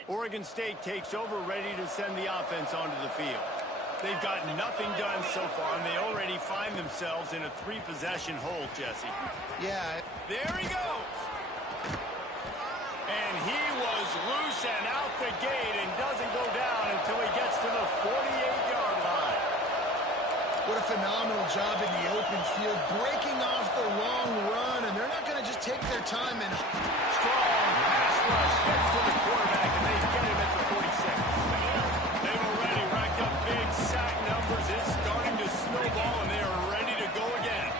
Oregon State takes over, ready to send the offense onto the field. They've got nothing done so far, and they already find themselves in a 3-possession hole, Jesse. Yeah. There he goes. And he was loose and out the gate and doesn't go down until he gets to the 48-yard line. What a phenomenal job in the open field, breaking off the long run, and they're not going to just take their time and... Strong pass rush gets to the quarterback, and they get him at the 46. They've already racked up big sack numbers. It's starting to snowball, and they are ready to go again.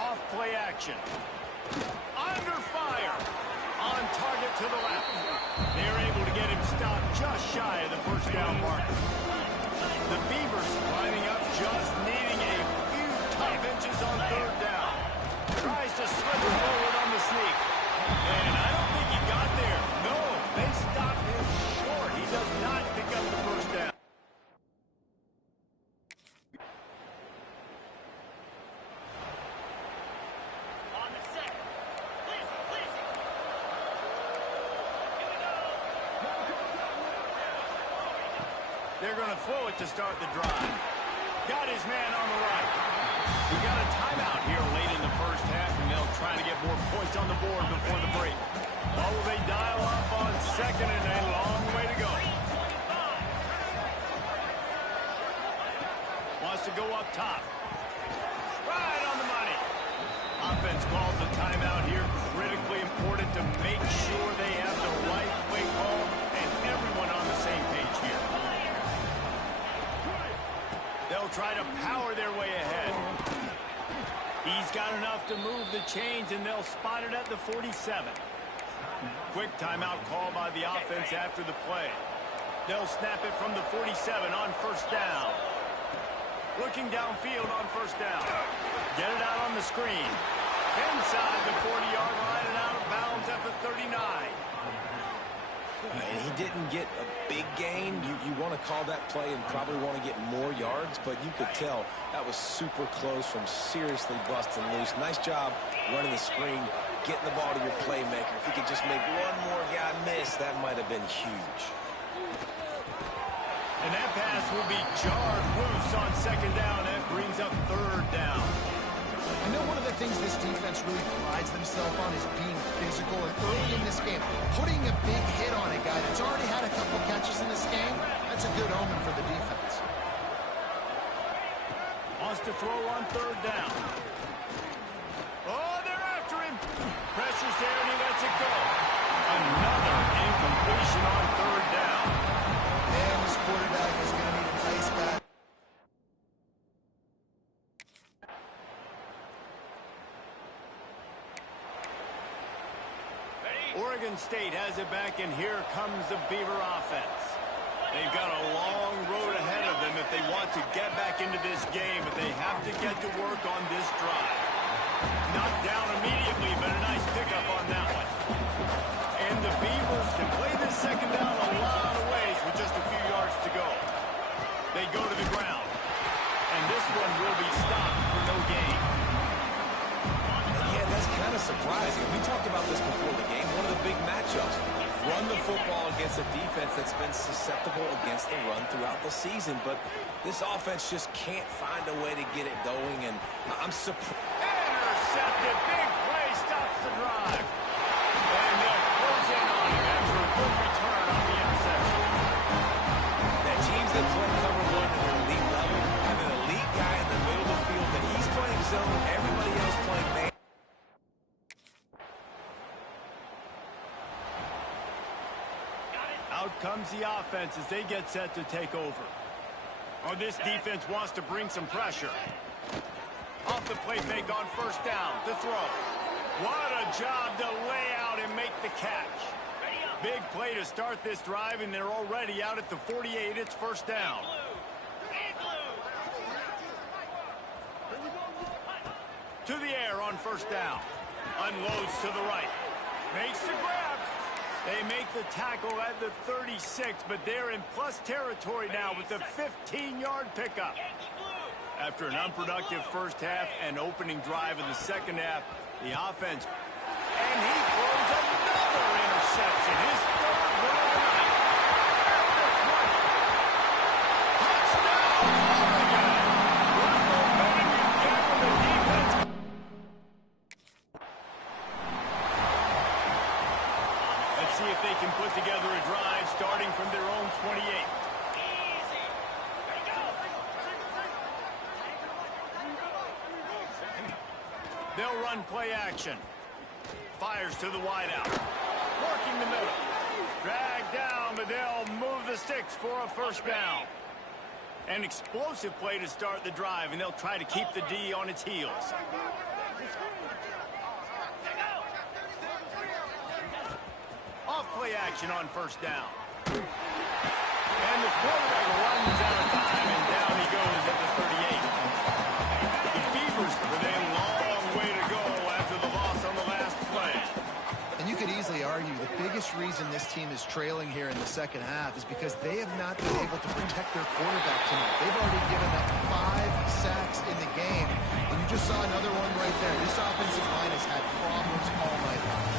Off play action. Under fire. On target to the left. They're able to get him stopped just shy of the first down marker. The Beavers lining up, just needing a few tough inches on third down. Tries to slip it forward on the sneak. And I don't think he got there. No, they stopped him short. He does not pick up the first down. On the set. Please. They're going to throw it to start the drive. Got his man on the right. We got a timeout here late in the first half, and they'll try to get more points on the board before the break. Oh, they dial up on second and a long way to go. Wants to go up top. Right on the money. Offense calls a timeout here. Critically important to make sure they have the right play call and everyone on the same page here. They'll try to power their way ahead. He's got enough to move the chains, and they'll spot it at the 47. Quick timeout call by the offense after the play. They'll snap it from the 47 on first down. Looking downfield on first down. Get it out on the screen. Inside the 40-yard line and out of bounds at the 39. And he didn't get a big gain. You want to call that play and probably want to get more yards, but you could tell that was super close from seriously busting loose. Nice job running the screen, getting the ball to your playmaker. If he could just make one more guy miss, that might have been huge. And that pass will be jarred loose on second down. That brings up third down. I know one of the things this defense really prides themselves on is being physical, and early in this game, putting a big hit on a guy that's already had a couple catches in this game, that's a good omen for the defense. Wants to throw on third down. Oh, they're after him. Pressure's there, and he lets it go. Another incompletion on third down. Man, this quarterback is going to need a nice guy. Oregon State has it back, and here comes the Beaver offense. They've got a long road ahead of them if they want to get back into this game, but they have to get to work on this drive. Knocked down immediately, but a nice pickup on that one. And the Beavers can play this second down a lot of ways with just a few yards to go. They go to the ground, and this one will be stopped for no gain. Yeah, that's kind of surprising. We talked about this before the game. One of the big matchups. Run the football against a defense that's been susceptible against the run throughout the season. But this offense just can't find a way to get it going. And I'm surprised. Intercepted. Big play stops the drive. And they'll close in on him after a good return on the interception. That teams that play cover one at an elite level have an elite guy in the middle of the field that he's playing zone, everybody else playing man. Out comes the offense as they get set to take over. Oh, this defense wants to bring some pressure. Off the play fake on first down. The throw. What a job to lay out and make the catch. Big play to start this drive, and they're already out at the 48. It's first down. To the air on first down. Unloads to the right. Makes the grab. They make the tackle at the 36, but they're in plus territory now with the 15-yard pickup. After an unproductive first half and opening drive in the second half, the offense. And he throws another interception. Let's see if they can put together a drive starting from their own 28. Easy. Ready, go. They'll run play action. Fires to the wideout. Working the middle. Dragged down, but they'll move the sticks for a first down. An explosive play to start the drive, and they'll try to keep the D on its heels. Off play action on first down. And the quarterback runs out of time, and down he goes at the 38. The Beavers with a long way to go after the loss on the last play. And you could easily argue the biggest reason this team is trailing here in the second half is because they have not been able to protect their quarterback tonight. They've already given up 5 sacks in the game, and you just saw another one right there. This offensive line has had problems all night long.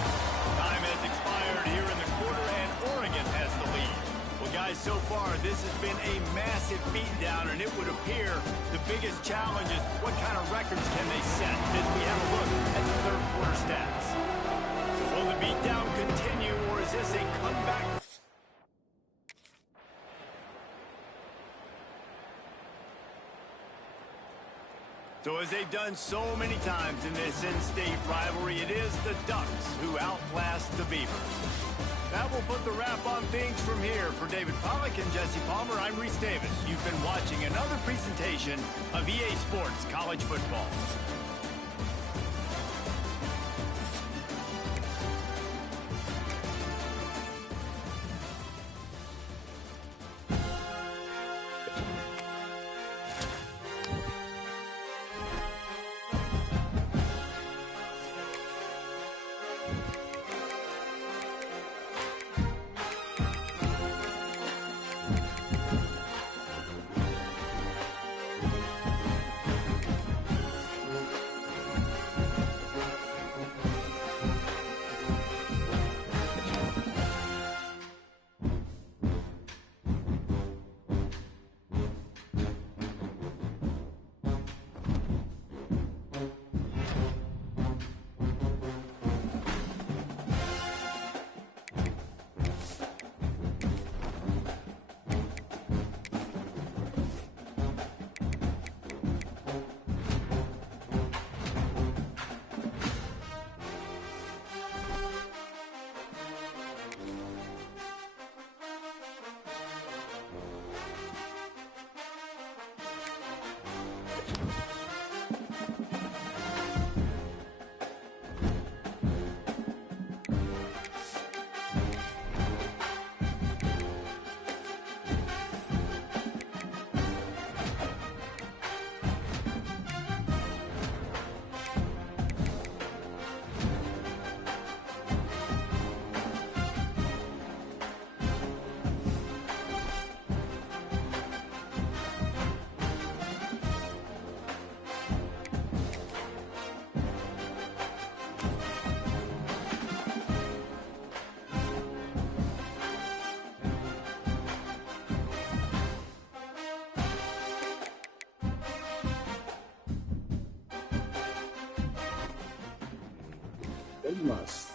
Time has expired here in the quarter, and Oregon has the lead. Well, guys, so far this has been a massive beatdown, and it would appear the biggest challenge is what kind of records can they set as we have a look at the third quarter stats. So will the beatdown continue, or is this a comeback? So as they've done so many times in this in-state rivalry, it is the Ducks who outlast the Beavers. That will put the wrap on things from here. For David Pollack and Jesse Palmer, I'm Reese Davis. You've been watching another presentation of EA Sports College Football. Mas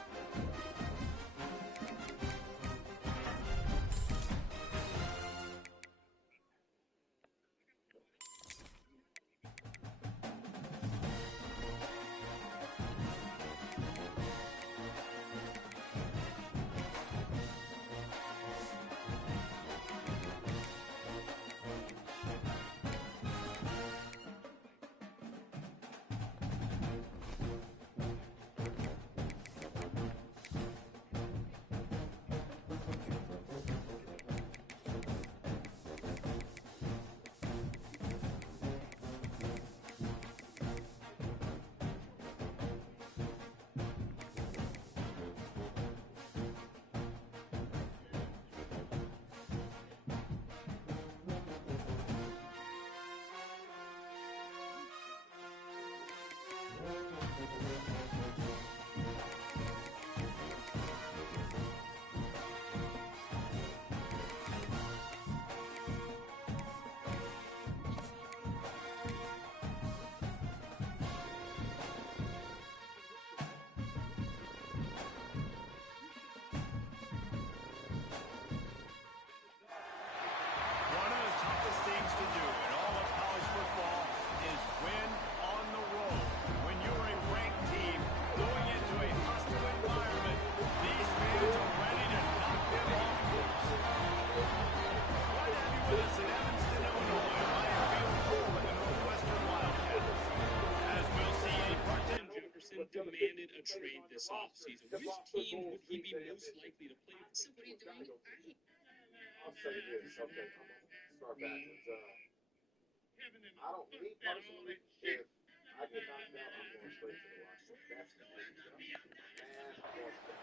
season, which team would he be most likely to play for? So what are you doing? I'll say this, okay, I'm gonna start backwards. I don't, me personally, if I get knocked out, I'm going straight to the locker room. That's the thing. Man, I'm going straight.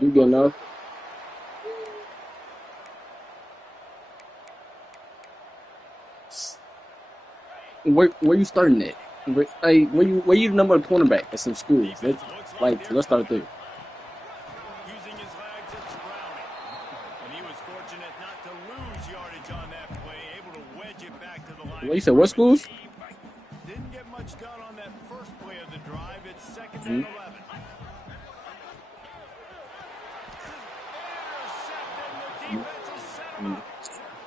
You good enough? Where you starting at? Where you the number one cornerback at some schools? Let's start there. Using his legs, it's Browning. And he was fortunate not to lose yardage on that play, able to wedge it back to the line. What you said? What schools? Didn't get much done on that first play of the drive. It's 2nd and 11. Intercepted. The defense is set him up.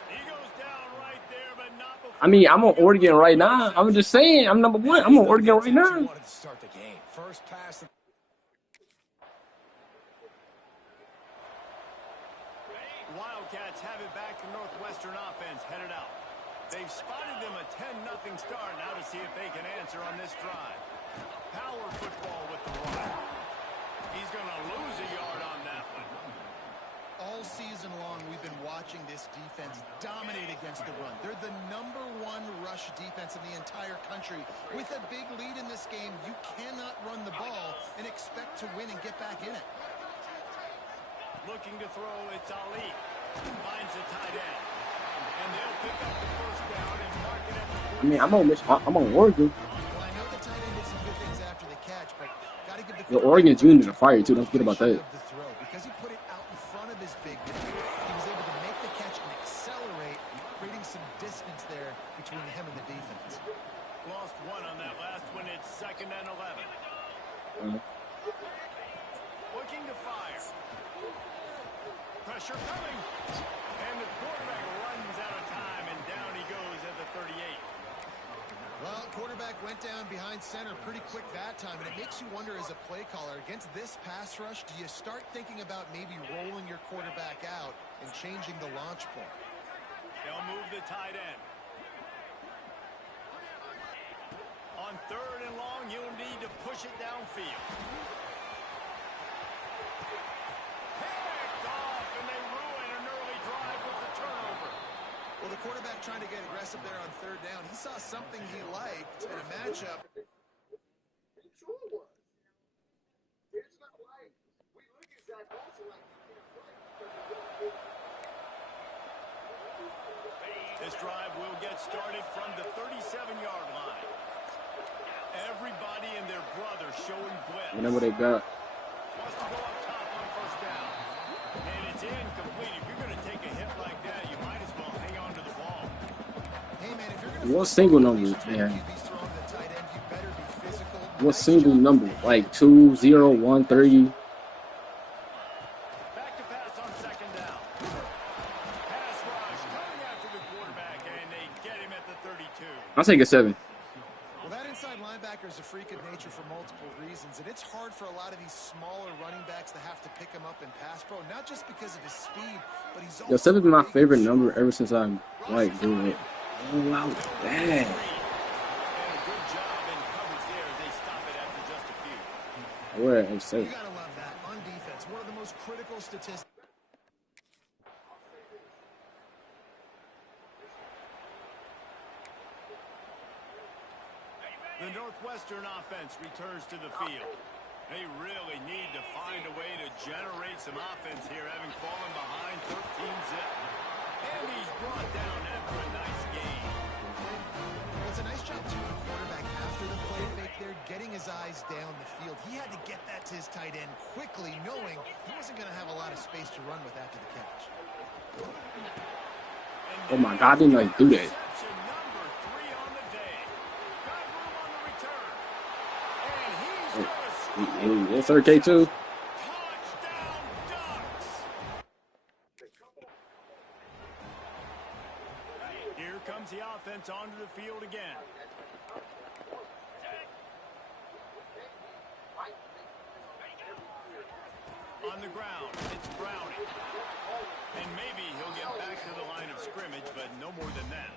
He goes down right there, but not before. I mean, I'm on Oregon right now. I'm just saying, I'm number one. I'm on Oregon right now. Wanted to start the game. First pass. Wildcats have it back. The Northwestern offense headed out. They've spotted them a 10-0 start. Now to see if they can answer on this drive. Power football with the run. He's going to lose a yard on that one. All season long, we've been watching this defense dominate against the run. They're the #1 rush defense in the entire country. With a big lead in this game, you cannot run the ball and expect to win and get back in it. Looking to throw, it's Ali. Finds the tight end. And they'll pick up the first down and mark it at the 40. I mean, I'm on Oregon. Well, I know the tight end did some good things after the catch, but got to give the The Oregon juniors are fire too. Don't forget about that. the throw because he put it out in front of his big man. He was able to make the catch and accelerate, creating some distance there between him and the defense. Lost one on that last one. It's 2nd and 11. Looking to fire. Pressure coming. And the quarterback runs out of time, and down he goes at the 38. Well, quarterback went down behind center pretty quick that time, and it makes you wonder as a play caller, against this pass rush, do you start thinking about maybe rolling your quarterback out and changing the launch point? They'll move the tight end. On 3rd and long, you'll need to push it downfield. Picked off, and they ruin an early drive with the turnover. Well, the quarterback trying to get aggressive there on 3rd down. He saw something he liked in a matchup. It sure was. It's not like we look at Zach Wilson like he can't play because This drive will get started from the 37-yard line. Everybody and their brother showing blitz. Whatever they got. Wants to go up top on 1st down. And it's incomplete. If you're going to take a hit like that, you might as well hang on to the ball. Hey, man, if you're going to What single number, man? QB's throwing the tight end, you better be physical. What single number? Like 2, 0, 1, 30? Back to pass on 2nd down. Pass rush coming after the quarterback, and they get him at the 32. I'll take a 7. Well, that inside linebacker is a freak of nature for multiple reasons, and it's hard for a lot of these smaller running backs to have to pick him up in pass pro, not just because of his speed, but he's also... Yo, 7 is my favorite number ever since I'm, like, doing it. Oh, wow, bad. And a good job in coverage there. They stop it after just a few. We're at You 7. gotta love that. On defense, one of the most critical statistics. The Northwestern offense returns to the field. They really need to find a way to generate some offense here, having fallen behind 13-zip. And he's brought down after a nice game. It's a nice job, too, the quarterback after the play fake there, getting his eyes down the field. He had to get that to his tight end quickly, knowing he wasn't going to have a lot of space to run with after the catch. Oh, my God, I didn't know he do that. Reception number 3 on the day. Got room on the return. And he's going to score. Yes, sir, K2. Touchdown Ducks. Here comes the offense onto the field again. On the ground, it's Browning. And maybe he'll get back to the line of scrimmage, but no more than that.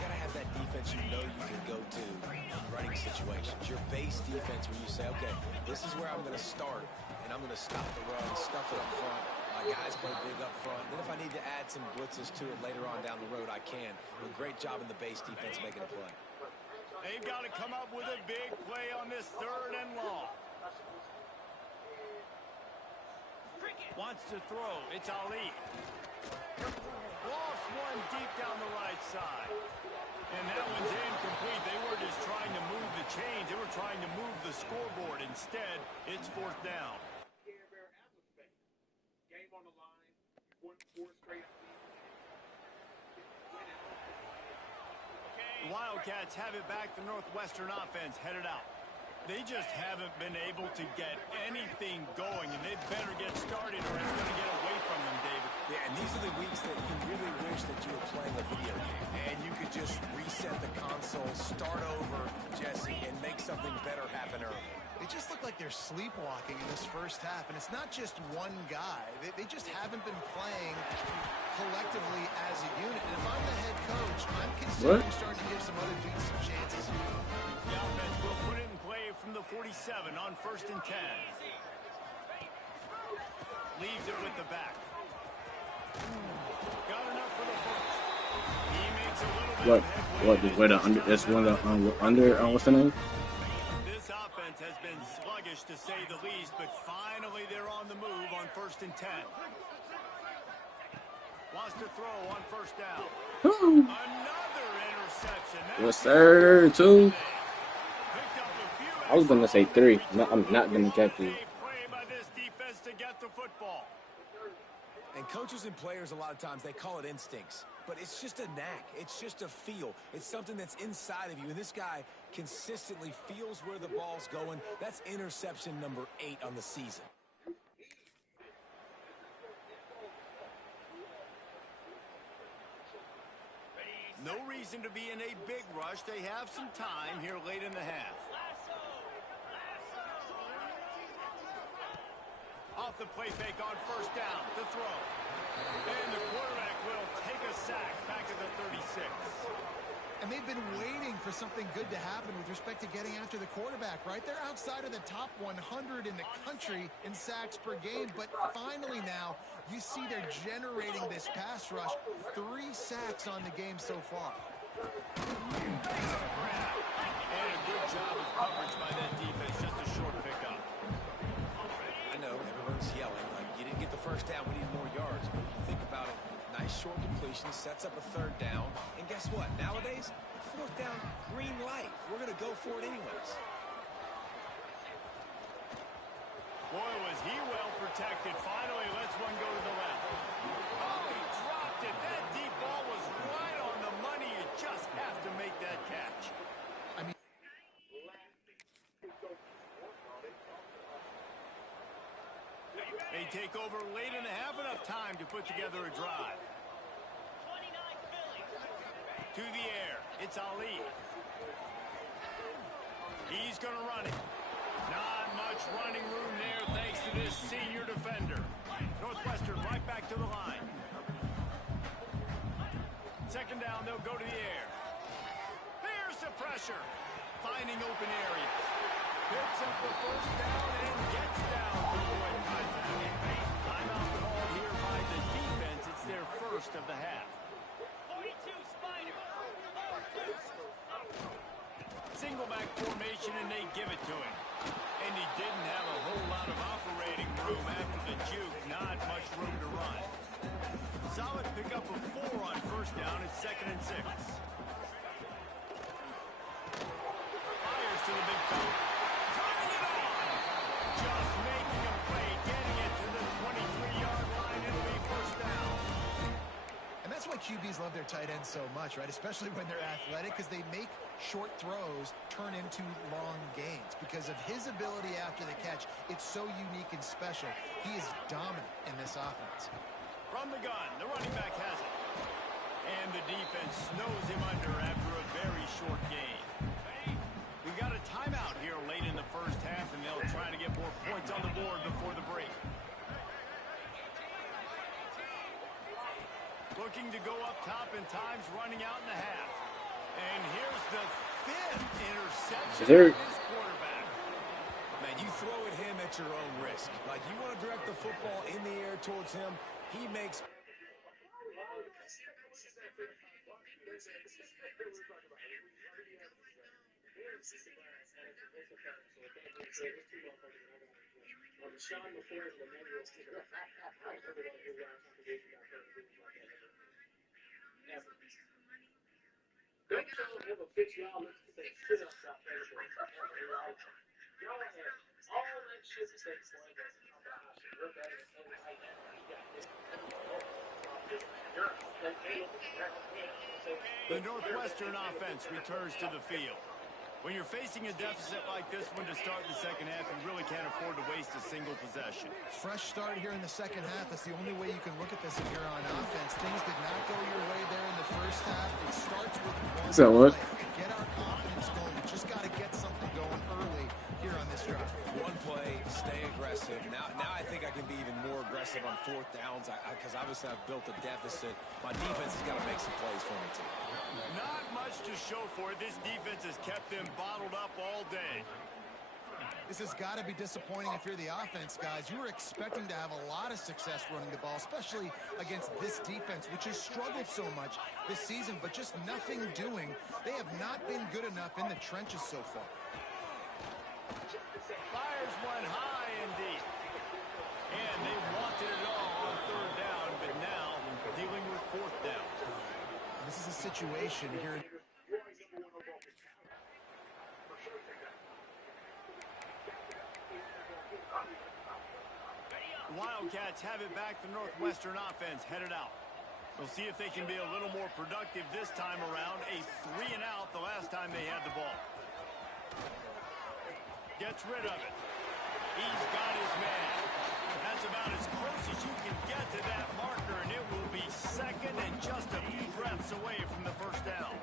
Gotta have that defense you know you can go to in running situations. Your base defense where you say, okay, this is where I'm going to start, and I'm going to stop the run, stuff it up front. My guys play big up front. Then if I need to add some blitzes to it later on down the road, I can. But great job in the base defense making a play. They've got to come up with a big play on this 3rd and long. Wants to throw. It's Ali. Lost one deep down the right side. And that one's incomplete. They were just trying to move the chains. They were trying to move the scoreboard. Instead, it's 4th down. Game on the line. You won 4 straight. The Wildcats have it back. The Northwestern offense headed out. They just haven't been able to get anything going, and they better get started or it's going to get away from them, David. Yeah, and these are the weeks that you really wish that you were playing a video game, and you could just reset the console, start over, Jesse, and make something better happen early. They just look like they're sleepwalking in this first half, and it's not just one guy. They just haven't been playing collectively as a unit. And if I'm the head coach, I'm considering starting to give some other dudes some chances. The offense will put it in play from the 47 on 1st and 10. Leaves it with the back. Got enough for the first. He makes a little bit of headway. What? Just wait under. That's one of the under. What's the name? This offense has been sluggish to say the least, but finally they're on the move on 1st and 10. Wants to throw on 1st down. Another interception. Yes, sir. 2. I was gonna say 3. No, I'm not gonna catch you. Play by this defense to get the football. And coaches and players, a lot of times, they call it instincts. But it's just a knack. It's just a feel. It's something that's inside of you. And this guy consistently feels where the ball's going. That's interception number 8 on the season. No reason to be in a big rush. They have some time here late in the half. Off the play fake on 1st down. The throw. And the quarterback will take a sack back at the 36. And they've been waiting for something good to happen with respect to getting after the quarterback, right? They're outside of the top 100 in the country in sacks per game, but finally now you see they're generating this pass rush. 3 sacks on the game so far. And a good job of coverage by that defense. Just a short pickup. I know everyone's yelling, like, you didn't get the first down, we need more yards. But you think about it, nice short completion, sets up a 3rd down. And guess what? Nowadays, 4th down, green light. We're going to go for it anyways. Boy, was he well protected. Finally, lets one go to the left. Oh, he dropped it. That deep ball was right on the money. You just have to make that catch. They take over late in the half, enough time to put together a drive. To the air, it's Ali. He's going to run it. Not much running room there thanks to this senior defender. Northwestern right back to the line. 2nd down, they'll go to the air. There's the pressure. Finding open areas. Picks up the 1st down and gets down to avoid contact. Timeout called here by the defense. It's their 1st of the half. 42 Spider. Single back formation, and they give it to him. And he didn't have a whole lot of operating room after the juke. Not much room to run. Solid pickup of 4 on 1st down. It's 2nd and 6. Fires to the big fella. Turning it on. Just making a play, getting it to the 23-yard line. It'll be 1st down. And that's why QBs love their tight ends so much, right? Especially when they're athletic, because they make short throws turn into long gains. Because of his ability after the catch, it's so unique and special. He is dominant in this offense. From the gun, the running back has it. And the defense snows him under after a very short gain. We've got a timeout here late in the 1st half, and they'll try to get more points on the board before the break. Looking to go up top, and time's running out in the half. And here's the 5th interception Yes, sir. by this quarterback. Man, you throw at him at your own risk. Like, you want to direct the football in the air towards him, he makes... The Northwestern offense returns to the field. When you're facing a deficit like this one to start the second half, you really can't afford to waste a single possession. Fresh start here in the second half. That's the only way you can look at this if you're on offense. Things did not go your way there in the first half. It starts with one So what? play. Get our confidence going. We just got to get something going early here on this drive. One play, stay aggressive. Now I think I can be even more aggressive on 4th downs because obviously I've built a deficit. My defense has got to make some plays for me, too. Not much to show for it. This defense has kept them bottled up all day. This has got to be disappointing if you're the offense, guys. You were expecting to have a lot of success running the ball, especially against this defense, which has struggled so much this season, but just nothing doing. They have not been good enough in the trenches so far. Fires one high and deep. And they wanted it all on 3rd down, but now dealing with 4th down. This is a situation here. Wildcats have it back. The Northwestern offense headed out. We'll see if they can be a little more productive this time around. A 3-and-out the last time they had the ball. Gets rid of it. He's got his man. That's about as close as you can get to that marker, and it will be 2nd and just a few breaths away from the 1st down.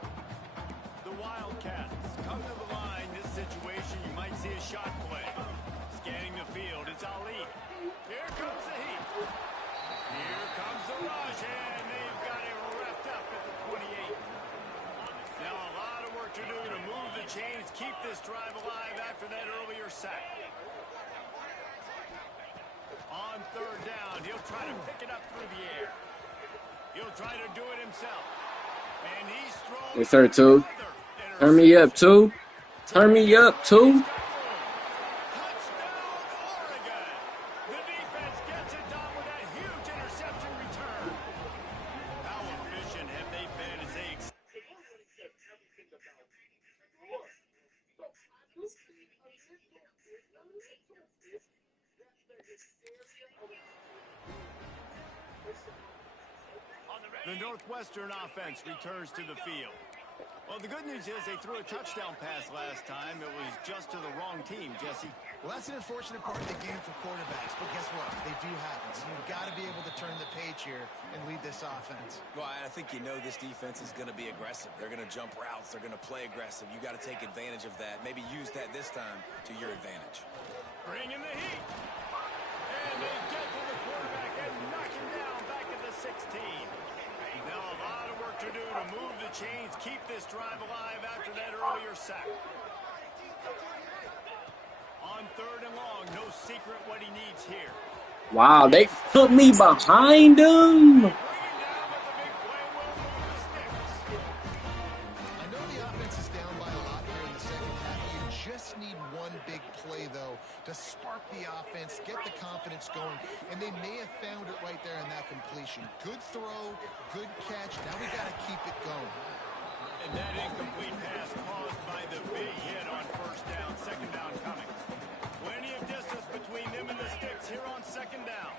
The Wildcats come to the line. This situation, you might see a shot play. Scanning the field, it's Ali. Here comes the heat. Here comes the rush, and they've got it wrapped up at the 28. Now a lot of work to do to move the chains, keep this drive alive after that earlier sack. On 3rd down, he'll try to pick it up through the air. He'll try to do it himself. And he's thrown. Yes, sir, too. Turn me up, too. Turn me up, too. Touchdown, Oregon. The defense gets it done with that huge interception return. How efficient have they been as they The Northwestern offense returns to the field. Well, the good news is they threw a touchdown pass last time. It was just to the wrong team, Jesse. Well, that's an unfortunate part of the game for quarterbacks, but guess what? They do happen. So you've got to be able to turn the page here and lead this offense. Well, I think you know this defense is going to be aggressive. They're going to jump routes. They're going to play aggressive. You got to take advantage of that. Maybe use that this time to your advantage. Bring in the heat. And they get to the quarterback and knock him down back at the 16. Now a lot of work to do to move the chains, keep this drive alive after that earlier sack. On 3rd and long, no secret what he needs here. Wow, they put me behind him. Bring him down with the big play, will move the sticks. I know the offense is down by a lot here in the second half. You just need one big play, though, to spark the offense, get the confidence going, and they may have found it right there in that completion. Good throw, good catch. Now we got to keep it going. And that incomplete pass caused by the big hit on 1st down, 2nd down coming. Plenty of distance between them and the sticks here on 2nd down.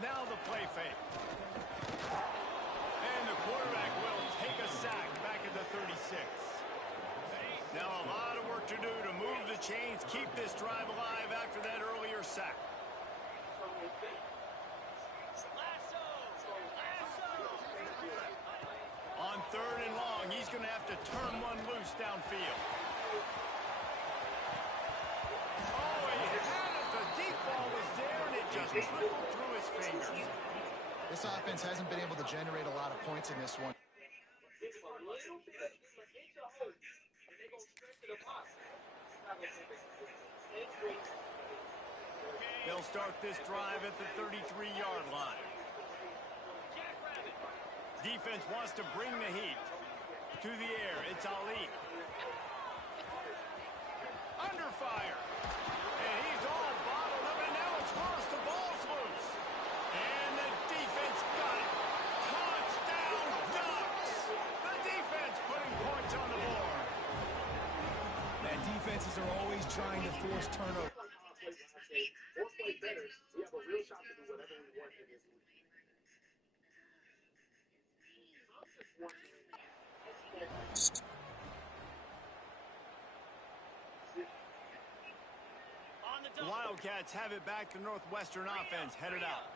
Now the play fake. And the quarterback will take a sack back at the 36. Now a lot of work to do to move the chains, keep this drive alive after that earlier sack. On 3rd and long, he's going to have to turn one loose downfield. Oh, he had it. The deep ball was there, and it just trickled through his fingers. This offense hasn't been able to generate a lot of points in this one. start this drive at the 33-yard line. Defense wants to bring the heat. To the air, it's Ali. Under fire. And he's all bottled up, and now it's worse. The ball's loose. And the defense got it. Touchdown Ducks. The defense putting points on the board. Man, defenses are always trying to force turnover. Or play better. We have a real shot to do whatever we want in this league. I'm just wondering. The Wildcats have it back. The Northwestern offense headed out.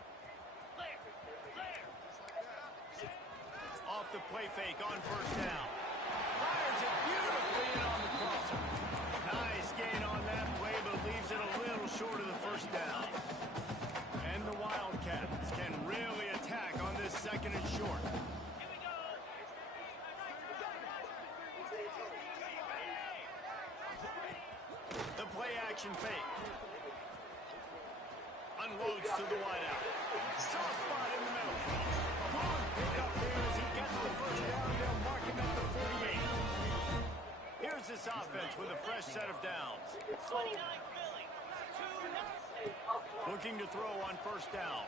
Off the play fake on first down. Fires it beautifully in on the crosser. Nice gain on that play, but leaves it a little short of the first down. And the Wildcats can really attack on this second and short. The play action fake. Unloads to the wideout. Soft spot in the middle. Long pick up here as he gets the first down. They'll mark him at the 48. Here's this offense with a fresh set of downs. Looking to throw on first down.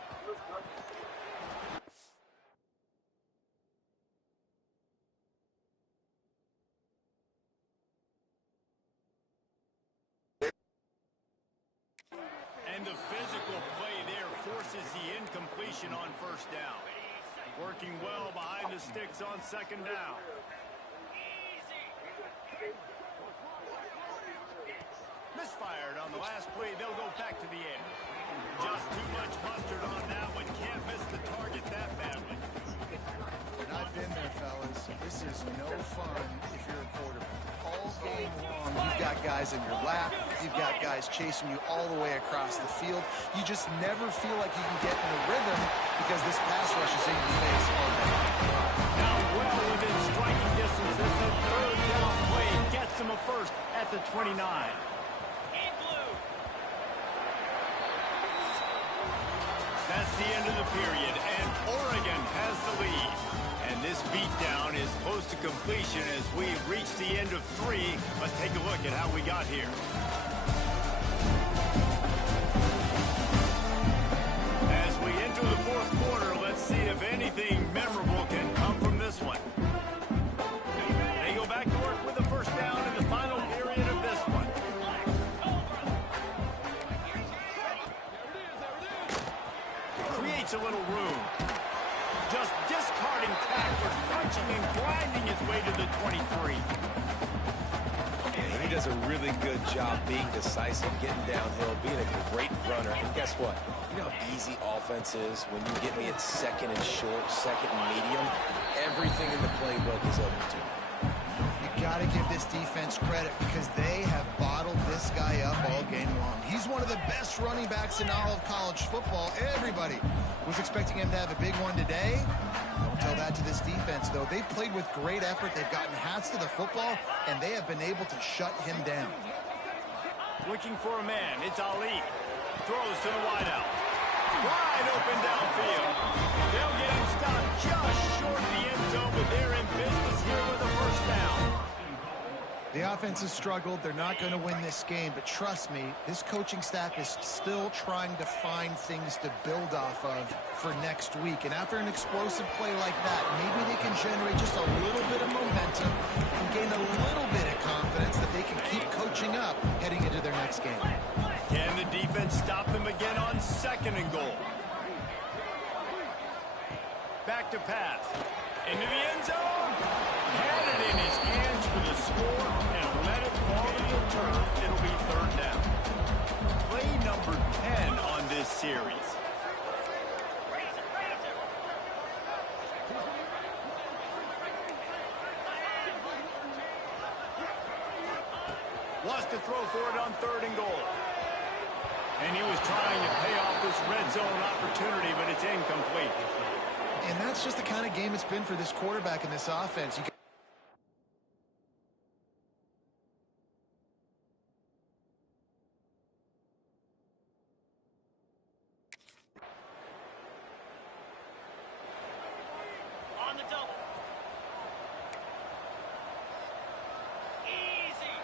And the physical play there forces the incompletion on first down. Working well behind the sticks on second down. Misfired on the last play. They'll go back to the air. Just too much mustard on that one. Can't miss the target that badly. And I've been there, fellas. This is no fun if you're a quarterback. All game long, you've got guys in your lap. You've got guys chasing you all the way across the field. You just never feel like you can get in a rhythm because this pass rush is in your face all day. Now well within striking distance. This is a third down play. Gets him a first at the 29. That's the end of the period, and Oregon has the lead. And this beatdown is close to completion as we reach the end of 3. Let's take a look at how we got here. As we enter the fourth quarter, let's see if anything memorable can come from this one. They go back to work with the first down in the final period of this one. Creates a little room. Just discarding tacklers, punching and grinding his way to the 23. He does a really good job being decisive, getting downhill, being a great runner. And guess what? You know how easy offense is when you get me at second and short, second and medium? Everything in the playbook is open to me. You got to give this defense credit because they have bottled this guy up all game long. He's one of the best running backs in all of college football. Everybody was expecting him to have a big one today. Don't tell that to this defense, though. They've played with great effort. They've gotten hats to the football, and they have been able to shut him down. Looking for a man. It's Ali. Throws to the wideout. Wide open downfield. They'll get him stopped just short of the end zone, but they're in business here with a first down. The offense has struggled. They're not going to win this game, but trust me, this coaching staff is still trying to find things to build off of for next week. And after an explosive play like that, maybe they can generate just a little bit of momentum and gain a little bit of confidence that they can keep coaching up heading into their next game. Can the defense stop them again on second and goal? Back to pass. Into the end zone. Had it in his hands for the score and let it fall to the turf. It'll be third down. Play number 10 on this series. Wants to throw for it on third and goal. And he was trying to pay off this red zone opportunity, but it's incomplete. And that's just the kind of game it's been for this quarterback in this offense. the double. Easy.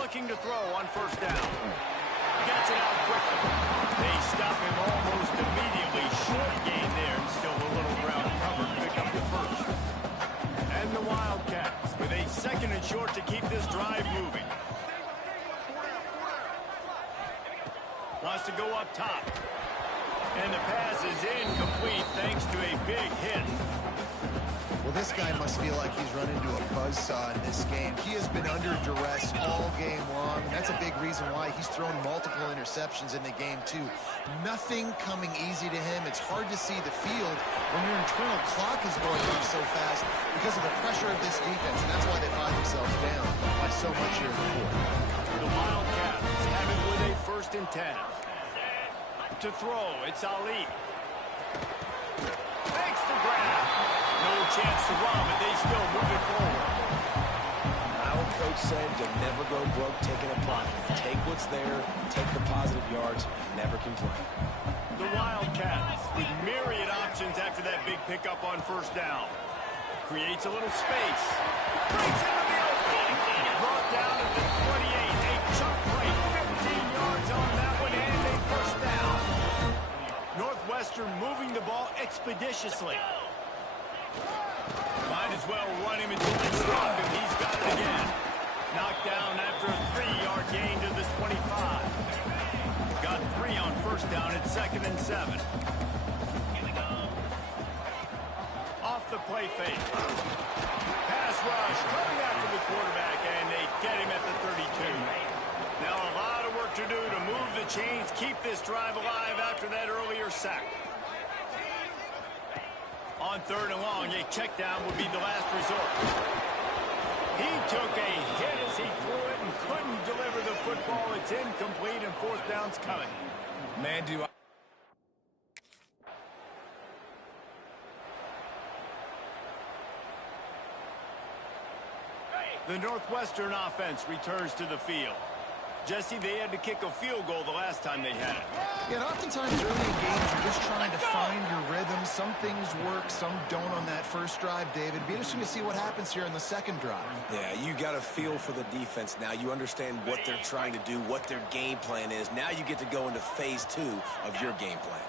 Looking to throw on first down. Gets it out quickly. They stop him almost immediately. Short gain there, and still a little ground covered to pick up the first. And the Wildcats with a second and short to keep this drive moving. Wants to go up top. And the pass is incomplete thanks to a big hit. Well, this guy must feel like he's run into a buzzsaw in this game. He has been under duress all game long, and that's a big reason why he's thrown multiple interceptions in the game, too. Nothing coming easy to him. It's hard to see the field when your internal clock is going off so fast because of the pressure of this defense, and that's why they find themselves down by so much here in the fourth. The Wildcats have it with a 1st and 10. To throw, it's Ali. Makes the grab. No chance to run, but they still move it forward. Our coach said you'll never go broke taking a profit. Take what's there, take the positive yards, and never complain. The Wildcats with myriad options after that big pickup on first down. Creates a little space. Breaks into the open. Brought down at the 28. A chunk play. 15 yards on that one and a first down. Northwestern moving the ball expeditiously. Might as well run him until they stop him. He's got it again. Knocked down after a 3-yard gain to the 25. Got 3 on first down at 2nd and 7. Off the play fake. Pass rush coming after the quarterback, and they get him at the 32. Now a lot of work to do to move the chains, keep this drive alive after that earlier sack. On 3rd and long, a check down would be the last resort. He took a hit as he threw it and couldn't deliver the football. It's incomplete and 4th down's coming. Man, do I... The Northwestern offense returns to the field. Jesse, they had to kick a field goal the last time they had it. Yeah, and oftentimes early in games, you're just trying to find your rhythm. Some things work, some don't on that first drive, David. It'd be interesting to see what happens here in the second drive. Yeah, you got a feel for the defense now. You understand what they're trying to do, what their game plan is. Now you get to go into phase 2 of your game plan.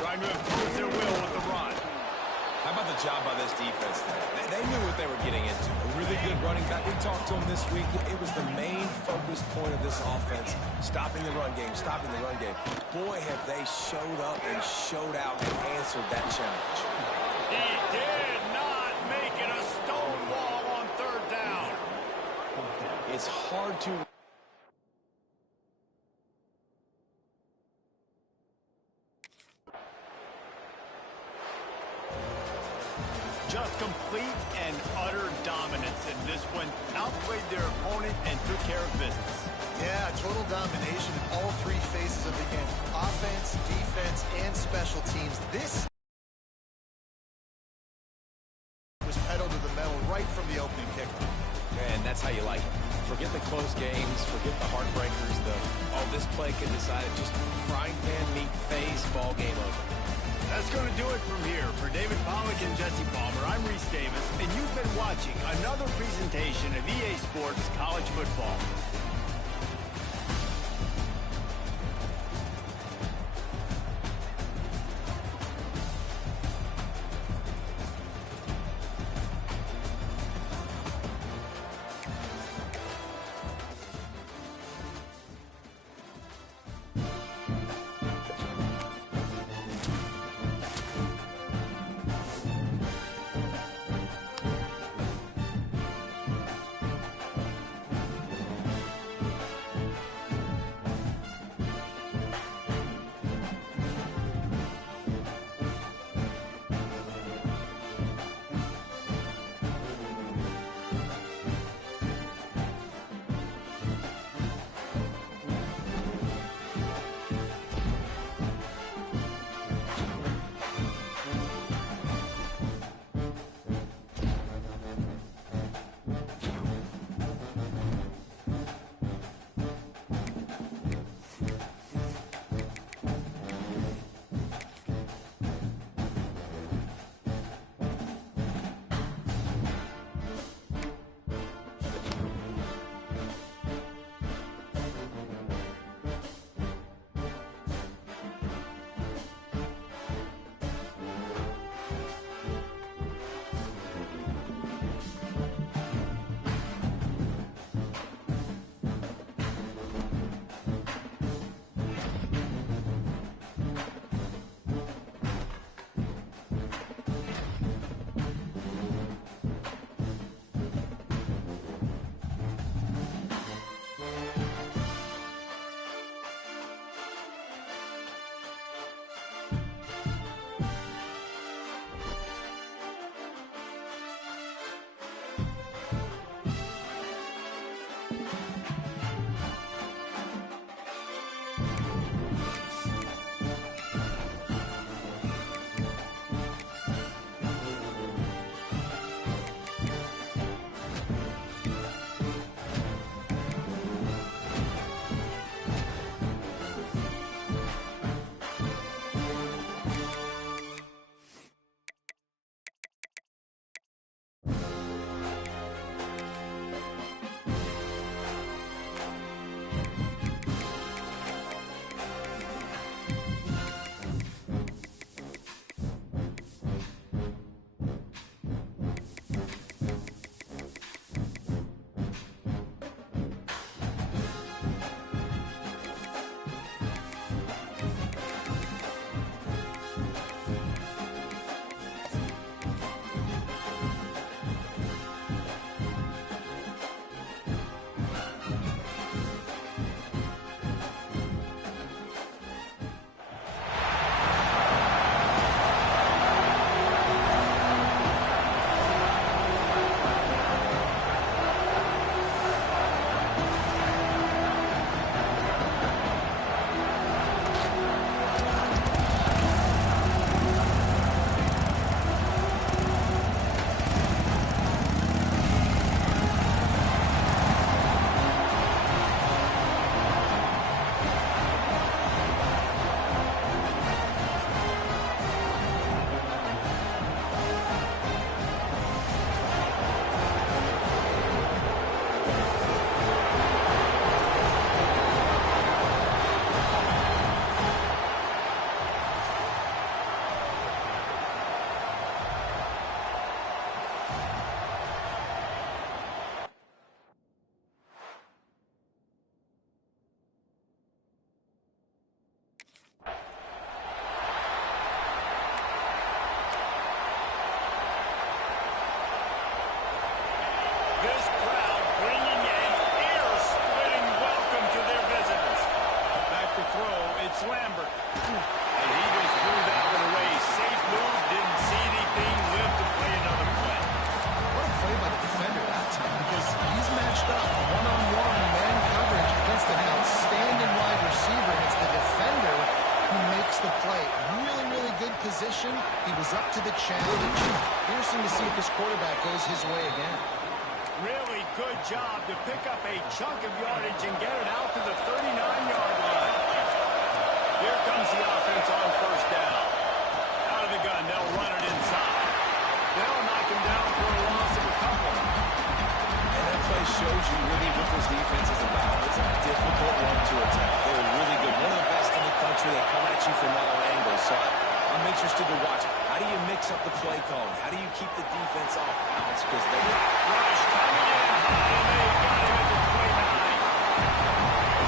Trying to impose their will with the run. How about the job by this defense? They knew what they were getting into. A really good running back. We talked to him this week. It was the main focus point of this offense. Stopping the run game, stopping the run game. Boy, have they showed up and showed out and answered that challenge. He did not make it a stone wall on 3rd down. It's hard to... Just complete and utter dominance in this one. Outplayed their opponent and took care of business. Yeah, total domination in all 3 phases of the game. Offense, defense, and special teams. This was pedal to the metal right from the opening kickoff. And that's how you like it. Forget the close games, forget the heartbreakers, this play can decide it. Just frying pan meat phase, ball game over. That's going to do it from here. For David Pollack and Jesse Palmer, I'm Reese Davis, and you've been watching another presentation of EA Sports College Football. challenge. Interesting to see if this quarterback goes his way again. Really good job to pick up a chunk of yardage and get it out to the 39-yard line. Here comes the offense on first down. Out of the gun, they'll run it inside. They'll knock him down for a loss of a couple. And that play shows you really what this defense is about. It's a difficult one to attack. They're really good. One of the best in the country. They come at you from all angles. So I'm interested to watch. How do you mix up the play calling? How do you keep the defense off balance? Because they Rush coming in high, and they got him at the 29.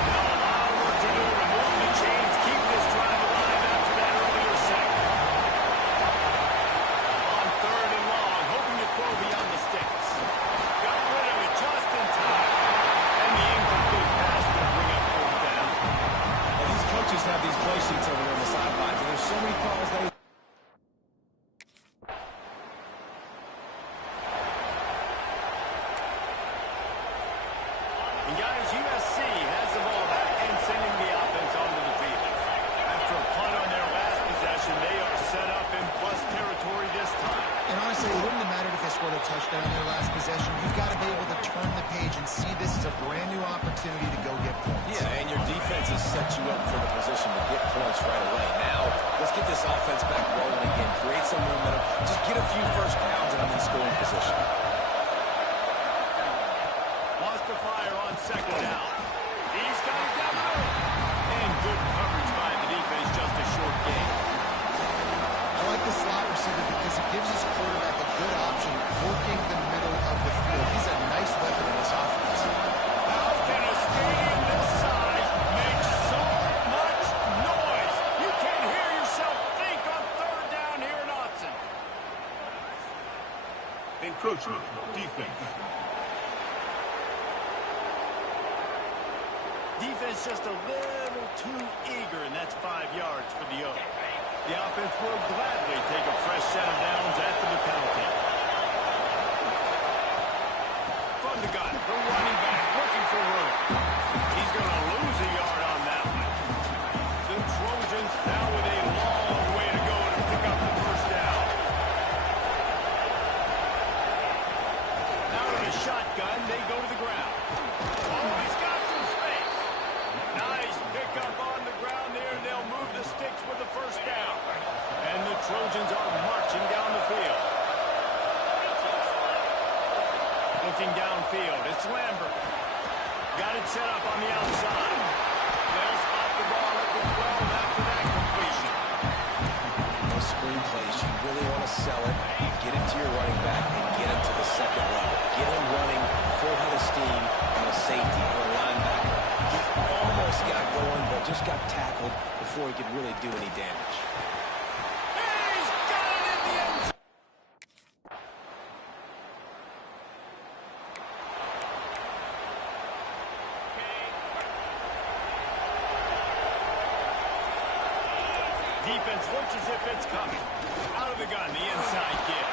Now a lot of work to do to move the chains, keep this drive alive after that earlier sack. On third and long, hoping to throw beyond the sticks. Got rid of it just in time. And the incomplete pass will bring up fourth down. Well, these coaches have these play sheets over there on the sidelines, and there's so many calls they... And guys, USC has the ball back and sending the offense onto the field. After a punt on their last possession, they are set up in plus territory this time. And honestly, it wouldn't have mattered if they scored a touchdown in their last possession. You've got to be able to turn the page and see this as a brand new opportunity to go get points. Yeah, and your defense has set you up for the position to get points right away. Now, let's get this offense back rolling again, create some momentum, just get a few first downs and I'm in scoring position. Lost the fire on second down. He's got it down the middle. And good coverage by the defense, just a short gain. I like the slot receiver because it gives his quarterback a good option working the middle of the field. He's a nice weapon in this offense. How can a stadium this size make so much noise? You can't hear yourself think on third down here in Autzen. Encroachment, defense. Defense just a little too eager, and that's 5 yards for the Oak. The offense will gladly take a fresh set of downs after the penalty. From the gun, the running back looking for room. He's going to lose a yard on that one. The Trojans now with a long way to go to pick up the first down. Out of the shotgun, they go to the ground. Oh, he's got some space. Nice pickup on the ground there. They'll move the sticks with the first down. And the Trojans are marching down the field. Looking downfield, it's Lambert. Got it set up on the outside. They'll spot the ball at the 12 after that completion. Those screen plays, you really want to sell it, get it to your running back, and get him to the second level. Get him running full head of steam on a safety or a linebacker. He almost got going, but just got tackled before he could really do any damage. He's got it in the end zone. Defense looks as if it's coming. Out of the gun, the inside give.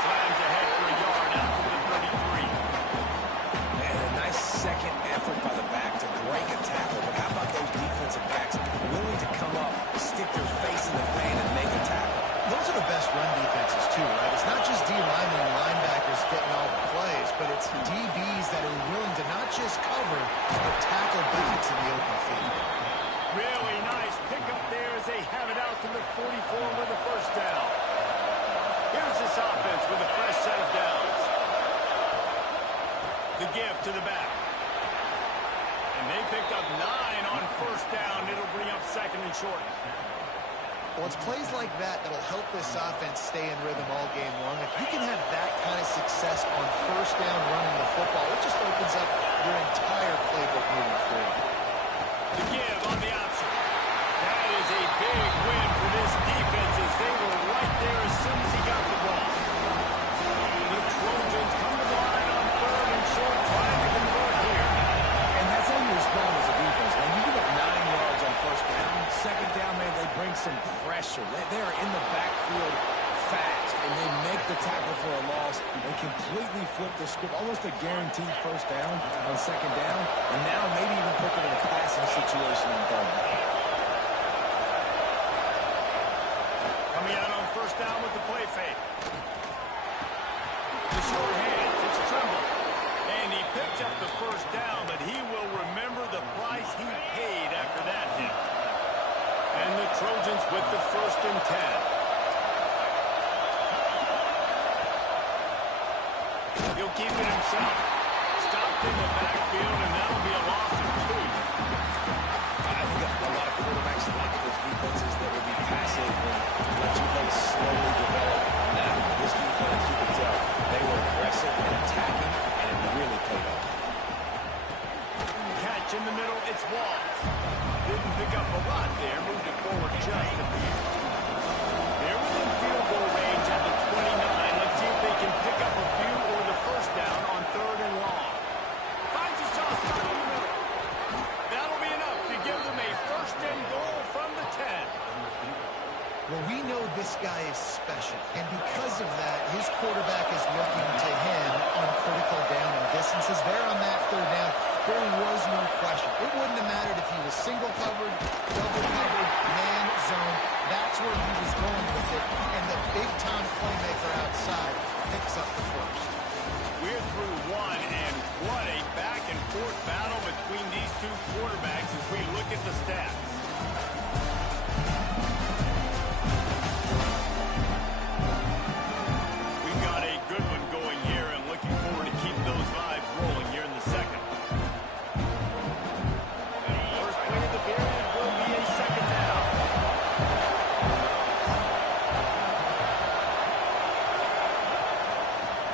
Slams ahead for a yard out to the 33. And a nice second effort by the back to break a tackle. But how about those defensive backs willing to come up, stick their face in the fan, and make a tackle? Those are the best run defenses, too, right? It's not just D-linemen and linebackers getting all the plays, but it's DBs that are willing to not just cover, but tackle backs in the open field. Really nice pickup there as they have it out to the 44 with a first down. Here's this offense with a fresh set of downs. The give to the back. And they picked up 9 on first down. It'll bring up second and short. Well, it's plays like that that'll help this offense stay in rhythm all game long. If you can have that kind of success on first down running the football, it just opens up your entire playbook moving forward. The give on the option. That is a big win for this defense as they were right there as soon as he got the ball. The Trojans come to the line on third and short, trying to convert here. And that's how you respond as a defense, man. You give up 9 yards on first down. Second down, man, they bring some pressure. They're in the backfield fast, and they make the tackle for a loss and completely flip the script. Almost a guaranteed first down on second down, and now maybe even put them in a passing situation on third down. Coming out on first down with the play fake. Picks up the first down, but he will remember the price he paid after that hit. And the Trojans with the 1st and 10. He'll keep it himself. Stopped in the backfield, and that'll be a loss of 2. I think a lot of quarterbacks like those defenses that will be passive and let you play slowly develop. Now, this defense, you can tell, they were aggressive and attacking, and it really paid off. Catch in the middle, it's Walls. Didn't pick up a lot there, moved it forward just a bit. They're within field goal range at the 29. Let's see if they can pick up a few or the first down on 3rd and long. Finds a soft spot in the middle. That'll be enough to give them a 1st and goal from the 10. Well, we know this guy is special, and because of that, his quarterback is looking to him on critical down and distances. There on that 3rd down, there was no question. It wouldn't have mattered if he was single covered, double covered, man, zone. That's where he was going with it, and the big-time playmaker outside picks up the 1st. We're through 1, and what a back-and-forth battle between these two quarterbacks as we look at the stats. We've got a good one going here, and looking forward to keep those vibes rolling here in the 2nd. First play of the period will be a 2nd down.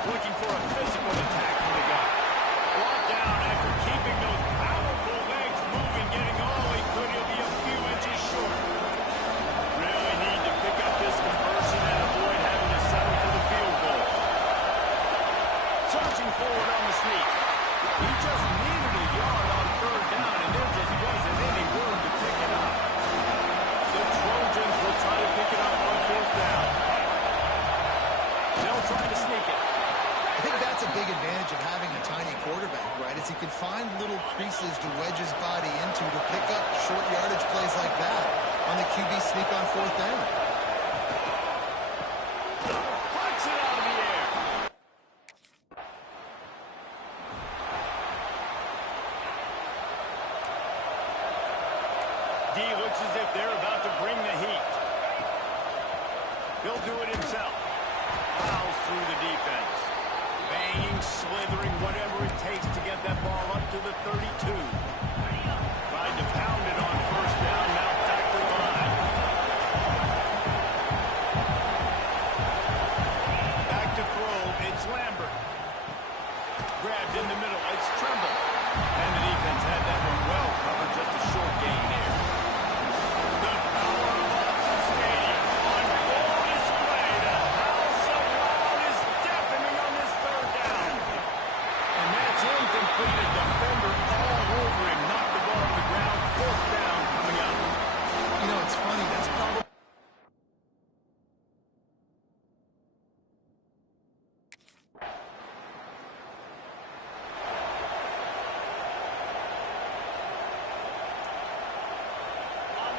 Looking for a physical attack from the guy. Brought down after keeping those powerful legs moving, getting all he could. He'll be a few inches short. Really need to pick up this conversion and avoid having to settle for the field goal. Surging forward on the sneak. He just needed a yard on 3rd down, and there just wasn't any room to pick it up. The Trojans will try to pick it up on 4th down. They'll try to sneak it. I think that's a big advantage of having a tiny quarterback, right? Is he can find little creases to wedge his body into to pick up short yardage plays like that on the QB sneak on 4th down. Punch it out of the air. D looks as if they're about to bring the heat. He'll do it himself. Plows through the defense. Banging, slithering, whatever it takes to get that ball up to the 32. Tried to pound it on 1st down, now back to the line. Back to throw, it's Lambert. Grabbed in the middle, it's Tremble. And the defense had that one well covered, just a short gain there. The power of Autzen Stadium on full display. The house of loud is deafening on this 3rd down. And that's incomplete. A defender all over him. Knocked the ball on the ground. 4th down coming up. You know, it's funny. That's probably...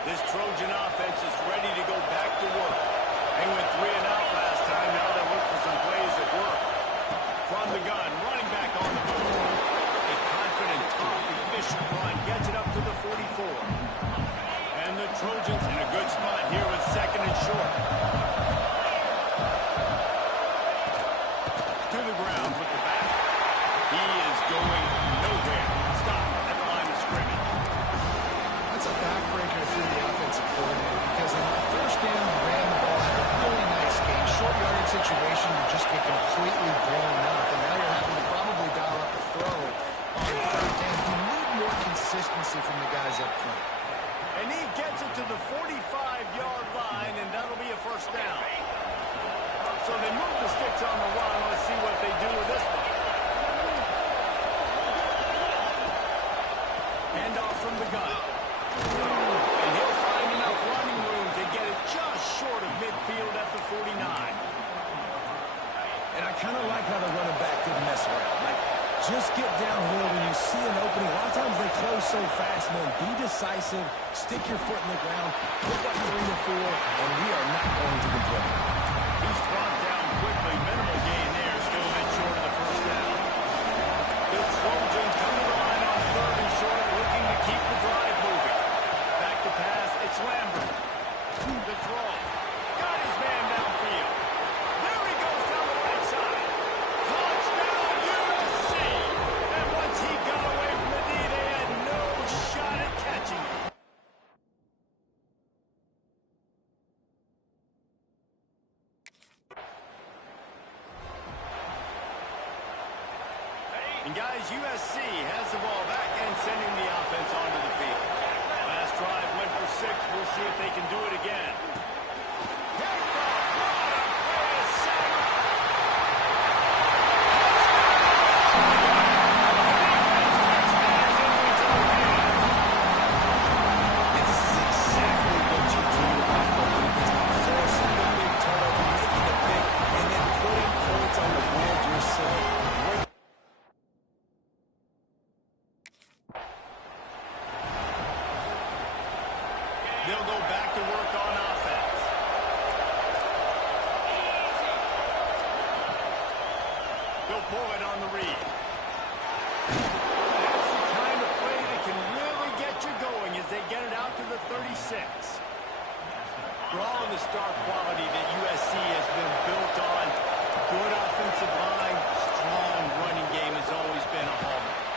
This Trojan offense is ready to go back to work. They went 3 and out last time. Now they look for some plays that work. From the gun, running back on the move. A confident, tough, efficient run gets it up to the 44. And the Trojans in a good spot here with 2nd and short. To the ground with the back. He is going nowhere. Stop at the line of scrimmage. That's a backbreaker through the offensive coordinator because in the 1st down, you ran the ball, had a really nice gain. Short yardage situation, you just get completely blown up, and now you're having to probably dial up a throw on 3rd down. You need more consistency from the guys up front. And he gets it to the 45-yard line, and that'll be a 1st down. So they move the sticks on the run. Let's see what they do with this one. Handoff from the gun. And he'll find enough running room to get it just short of midfield at the 49. And I kind of like how the running back didn't mess around. Like, just get downhill when you see an opening. A lot of times they close so fast, man. Be decisive. Stick your foot in the ground. Pick up 3 or 4, and we are not going to complain. He's brought down quickly. Minimal gain there. Still a bit short of the 1st down. The And guys, USC has the ball back and sending the offense onto the field. Last drive went for 6. We'll see if they can do it again. They'll go back to work on offense. They'll pull it on the read. That's the kind of play that can really get you going as they get it out to the 36. For all of the star quality that USC has been built on, good offensive line, strong running game has always been a hallmark.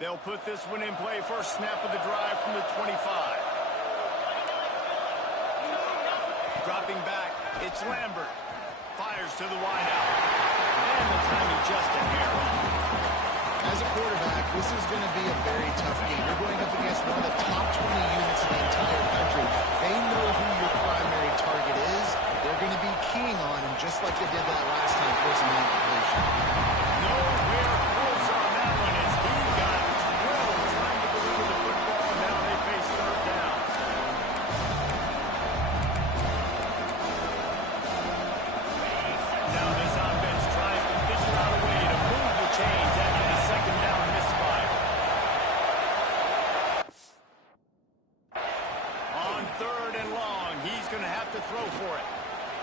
They'll put this one in play. First snap of the drive from the 25. Dropping back, it's Lambert. Fires to the wideout. And the timing just a hair off. As a quarterback, this is going to be a very tough game. You're going up against one of the top 20 units in the entire country. They know who your primary target is. They're going to be keying on him just like they did that last time, forcing the incompletion. Nowhere close on that one as he got drilled trying to deliver the football. Now they face third down. Now this offense tries to figure out a way to move the chains after the second down misfire. On third and long, he's going to have to throw for it.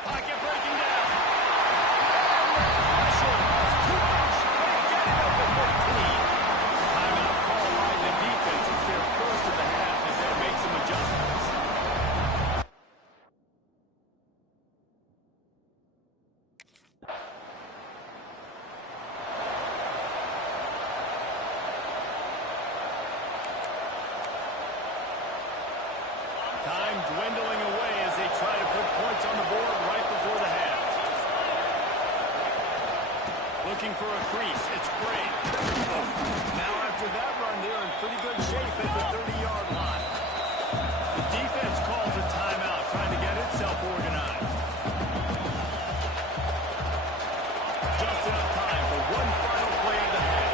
Pocket breaking down. Pressure was too much. They get it up to 14. Timeout call by the defense. It's their first of the half as they make some adjustments. Time dwindling away as they try to put points on the board right before the half. Looking for a crease. It's Bray. Now after that run, they're in pretty good shape at the 30-yard line. The defense calls a timeout, trying to get itself organized. Just enough time for one final play of the half.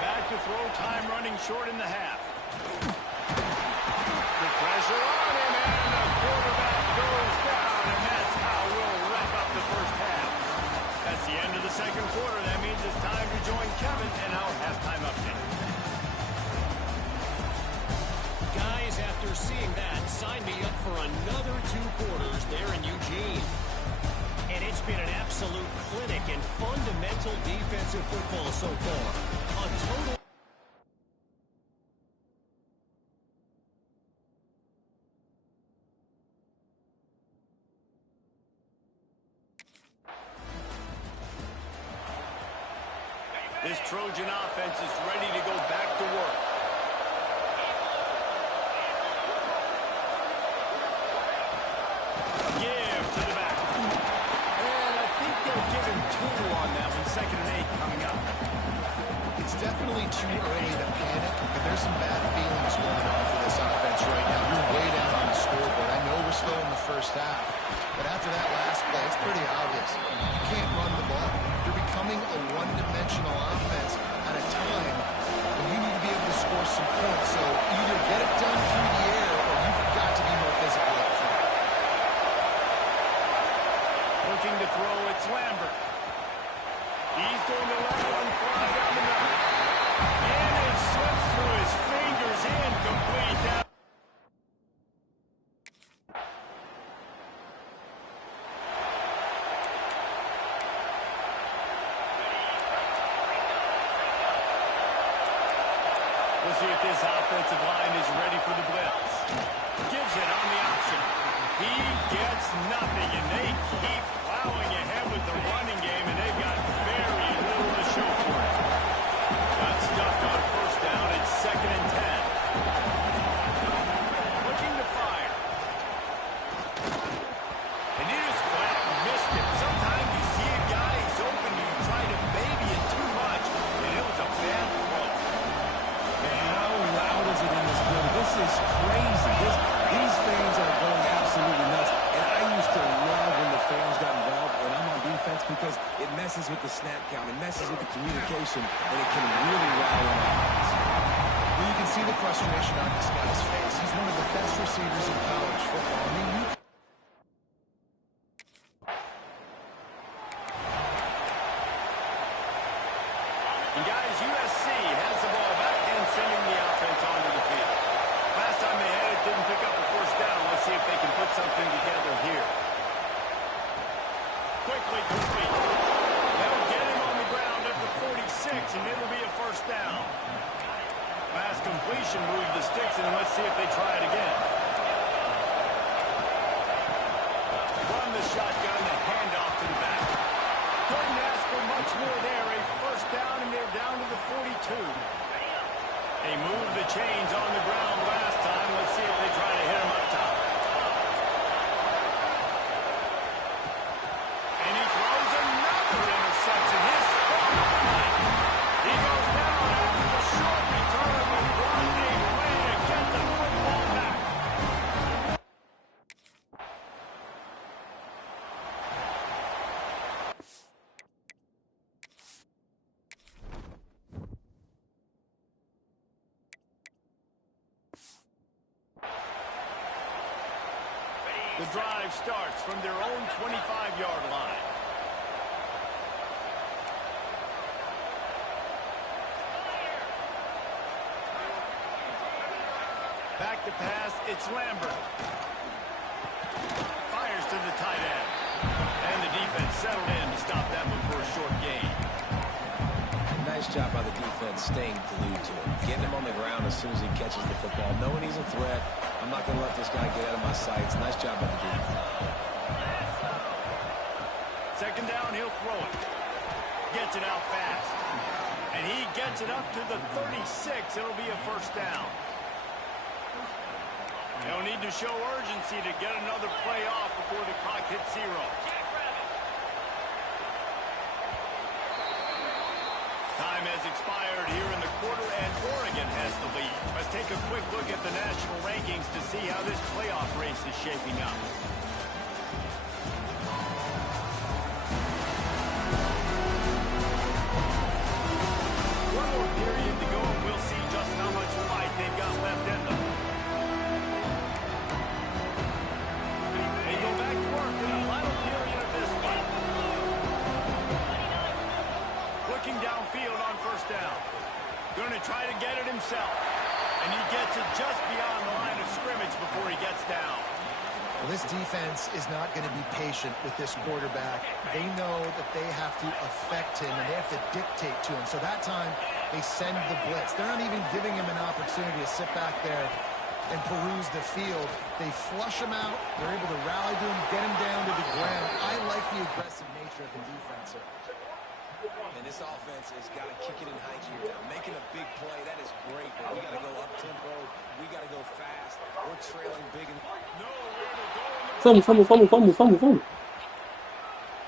Back to throw, time running short in the half. The pressure on him, and the quarterback goes down, and that's how we'll wrap up the first half. That's the end of the second quarter. That means it's time to join Cal. after seeing that, sign me up for another 2 quarters there in Eugene. And it's been an absolute clinic in fundamental defensive football so far. A total... This Trojan offense is ready to go back to work. Give to the back. And I think they'll give him 2 on that one. 2nd and 8 coming up. It's definitely too early to panic, but there's some bad feelings going on for this offense right now. You're way down on the scoreboard. I know we're still in the first half, but after that last play, it's pretty obvious. You can't run the ball. You're becoming a one-dimensional offense at a time when you need to be able to score some points. So either get it done through the air or you've got to be more physical up front. Looking to throw, it's Lambert. He's going to let one fly down the middle. And it slips through his fingers, incomplete. Down. We'll see if this offensive line is ready for the blitz. Gives it on the option. He gets nothing, and they keep plowing ahead with the running game, and they've got very little to show for it. Got stuffed on 1st down. It's 2nd and 10. Looking to fire. And he just flat missed it. Sometimes you see a guy, he's open, you try to baby it too much, and it was a bad throw. How loud is it in this building? This is crazy. These fans are going absolutely nuts. And I used to love when the fans got involved when I'm on defense because it messes with the snap count. It messes with the communication, and it can really rile an offense. Well, you can see the frustration on this guy's face. He's one of the best receivers in college football. I mean, And guys, USC has the ball back and sending the offense onto the field. Last time they had it, didn't pick up a 1st down. Let's see if they can put something together here. Quickly complete. They'll get him on the ground at the 46, and it'll be a 1st down. Pass completion, move the sticks, and let's see if they try it again. Run the shotgun, the handoff to the back. Couldn't ask for much more there. A 1st down, and they're down to the 42. They moved the chains on the ground last time. Let's see if they try to hit him up top. And he throws another interception. His he goes down after the short return with one big play to get the football back. The drive starts from their own 25-yard line. Back to pass, it's Lambert. Fires to the tight end. And the defense settled in to stop that one for a short gain. Nice job by the defense staying glued to him. Getting him on the ground as soon as he catches the football. Knowing he's a threat. I'm not going to let this guy get out of my sights. Nice job by the defense. 2nd down, he'll throw it. Gets it out fast. And he gets it up to the 36. It'll be a 1st down. They'll need to show urgency to get another play off before the clock hits 0. Time has expired here in the quarter, and Oregon has the lead. Let's take a quick look at the national rankings to see how this playoff race is shaping up. One more period to go, and we'll see just how much fight they've got left in them. They go back to work in the final period of this one. Looking downfield on 1st down. Going to try to get it himself. And he gets it just beyond the line of scrimmage before he gets down. Well, this defense is not going to be patient with this quarterback. They know that they have to affect him, and they have to dictate to him. So that time, they send the blitz. They're not even giving him an opportunity to sit back there and peruse the field. They flush him out. They're able to rally to him, get him down to the ground. I like the aggressive nature of the defense here. And this offense has got to kick it in high gear now. Making a big play, that is great, but we got to go up-tempo. We got to go fast. We're trailing big. And Fumble.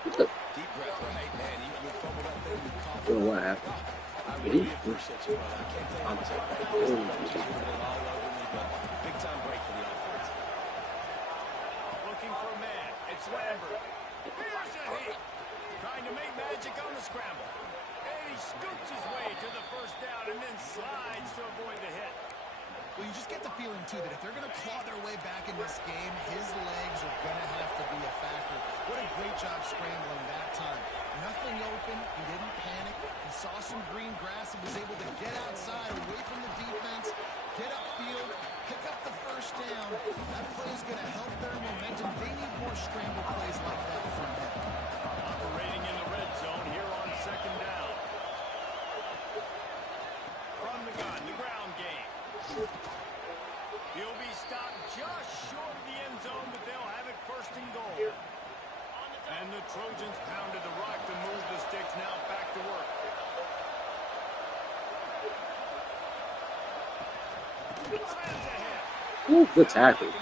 Deep breath, right, man. You fumble that thing, you cough. I don't know what happened. I really appreciate you, brother. I can't tell you how much I appreciate you. All over me, but big-time break for the offense. Looking for a man. It's Lambert. Here's a hit. Trying to make magic on the scramble. And he scoots his way to the first down and then slides to avoid the hit. Well, you just get the feeling, too, that if they're going to claw their way back in this game, his legs are going to have to be a factor. What a great job scrambling that time. Nothing open. He didn't panic. He saw some green grass and was able to get outside, away from the defense, get upfield, pick up the first down. That play is going to help their momentum. They need more scramble plays like that from him. Operating in the red zone here on second down. From the gun, the ground game. He'll be stopped just short of the end zone, but they'll have it first and goal. And the Trojans pounded the rock to move the sticks. Now back to work. Slams ahead. Ooh, good tackle. And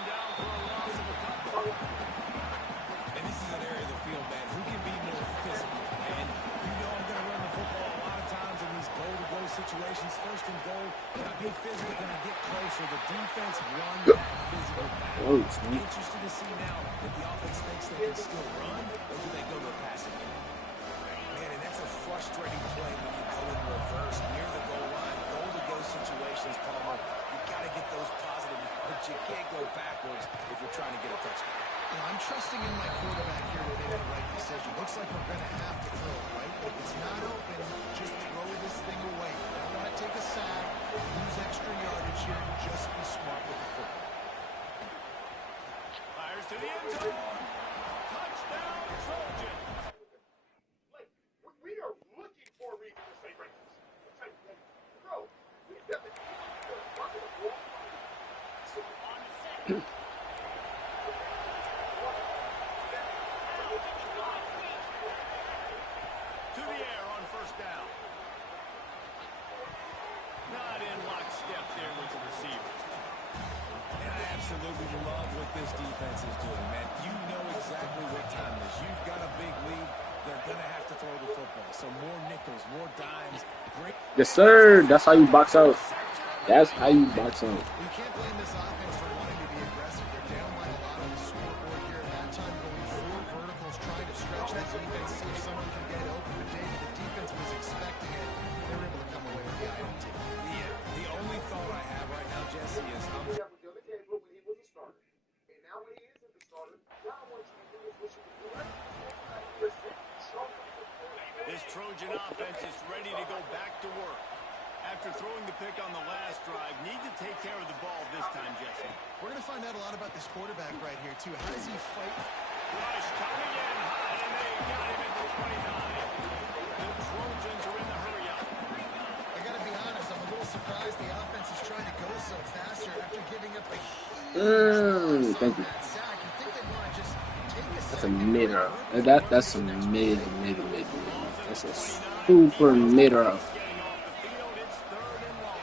this is an area of the field, man, who can be more physical. And you know I'm going to run the football a lot of times in these goal-to-go situations. First and goal, can I be physical? Can I get closer? The defense won that physical battle. Interested to see now if the offense thinks they can still run, or do they go to a passing game? Man, and that's a frustrating play when you go in reverse near the goal line. Goal-to-go situations, Palmer, you got to get those positive yards. You can't go backwards if you're trying to get a touchdown. You know, I'm trusting in my quarterback here to make the right decision. Looks like we're going to have to throw it, right? If it's not open, just throw this thing away. You don't want to take a sack, lose extra yardage here, just be smart with the football. Fires to the end zone. Touchdown, Trojan. Like, we are looking for a reason to say racist. It's like, bro, we've got the fucking wall. To the air on first down. Not in lockstep there with the receiver. And I absolutely love what this defense is doing, man. You know exactly what time it is. You've got a big lead. They're going to have to throw the football. So more nickels, more dimes. Great. Yes, sir. That's how you box out. That's how you box out. You can't blame this offense for wanting to be aggressive. They're down by a lot on the scoreboard here. At that time, going 4 verticals, trying to stretch that defense, see if someone can get it open. But David, the defense was expecting it. They were able to come away with the INT. Yeah, the only thought I have right now, Jesse, is I'm We have with Dylan Gabriel when he was a starter. And now when he isn't the starter, now I want you to do is what you can do right. This Trojan offense is ready to go back to work. After throwing the pick on the last drive, need to take care of the ball this time, Jesse. We're going to find out a lot about this quarterback right here, too. How does he fight? Rush coming in high, and they got him at the 29. The Trojans are in the hurry-up. I got to be honest, I'm a little surprised the offense is trying to go so faster after giving up a huge Thank you. sack. You think they want to just take a That's a second? mid-row. That's a mid. That's a super mid-row. Getting off the field, it's third and long.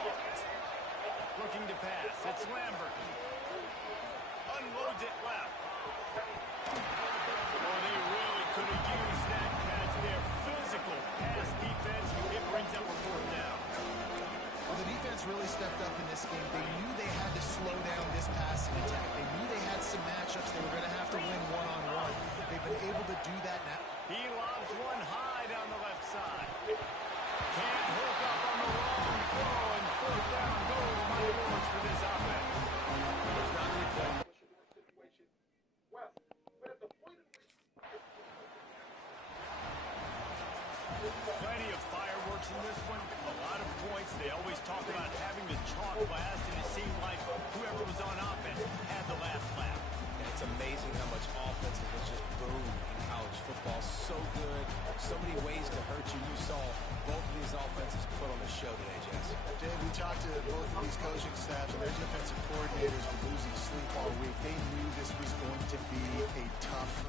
Looking to pass, it's Lambert. Unloads it left. Oh, they really could have used that catch there. Physical pass defense. It brings up a fourth down. Well, the defense really stepped up in this game. They knew they had to slow down this passing attack. They knew they had some matchups they were going to have to win one-on-one. They've been able to do that now. He lobs one high down the left side. Can't hook up on the wrong throw, and fourth down goes by the boards for this offense. there's not any play. Situation. Well, but at the point of Plenty of fireworks in this one. A lot of points. They always talk about having the chalk last in the this offense has put on the show today, Jess? Dave, we talked to both of these coaching staffs and their defensive coordinators were losing sleep all week. They knew this was going to be a tough.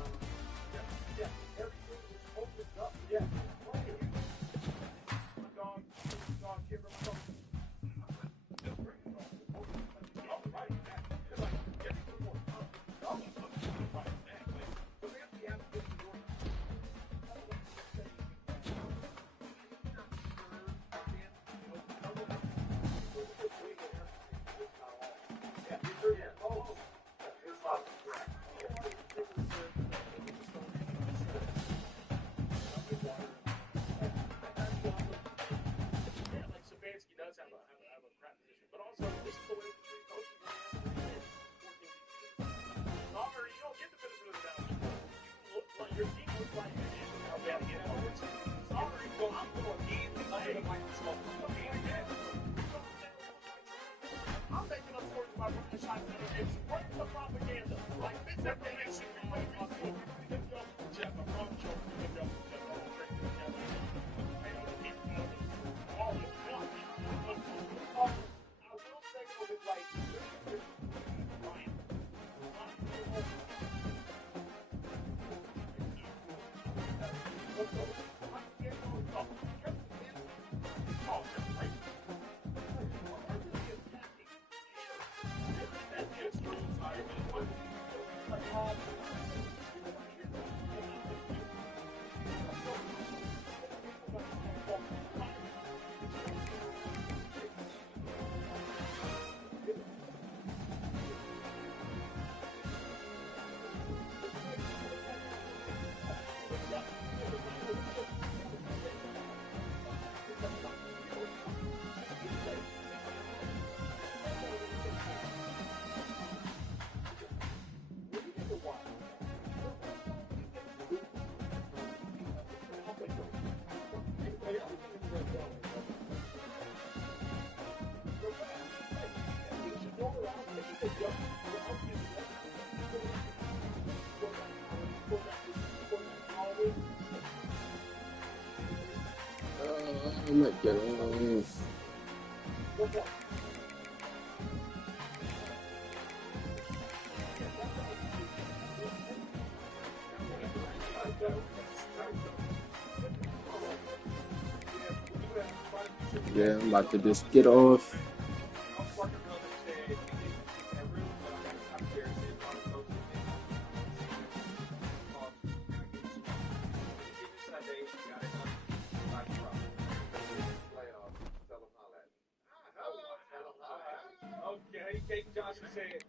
Oh my God. Yeah, I'm about to just get off. Okay, Kate Johnson said,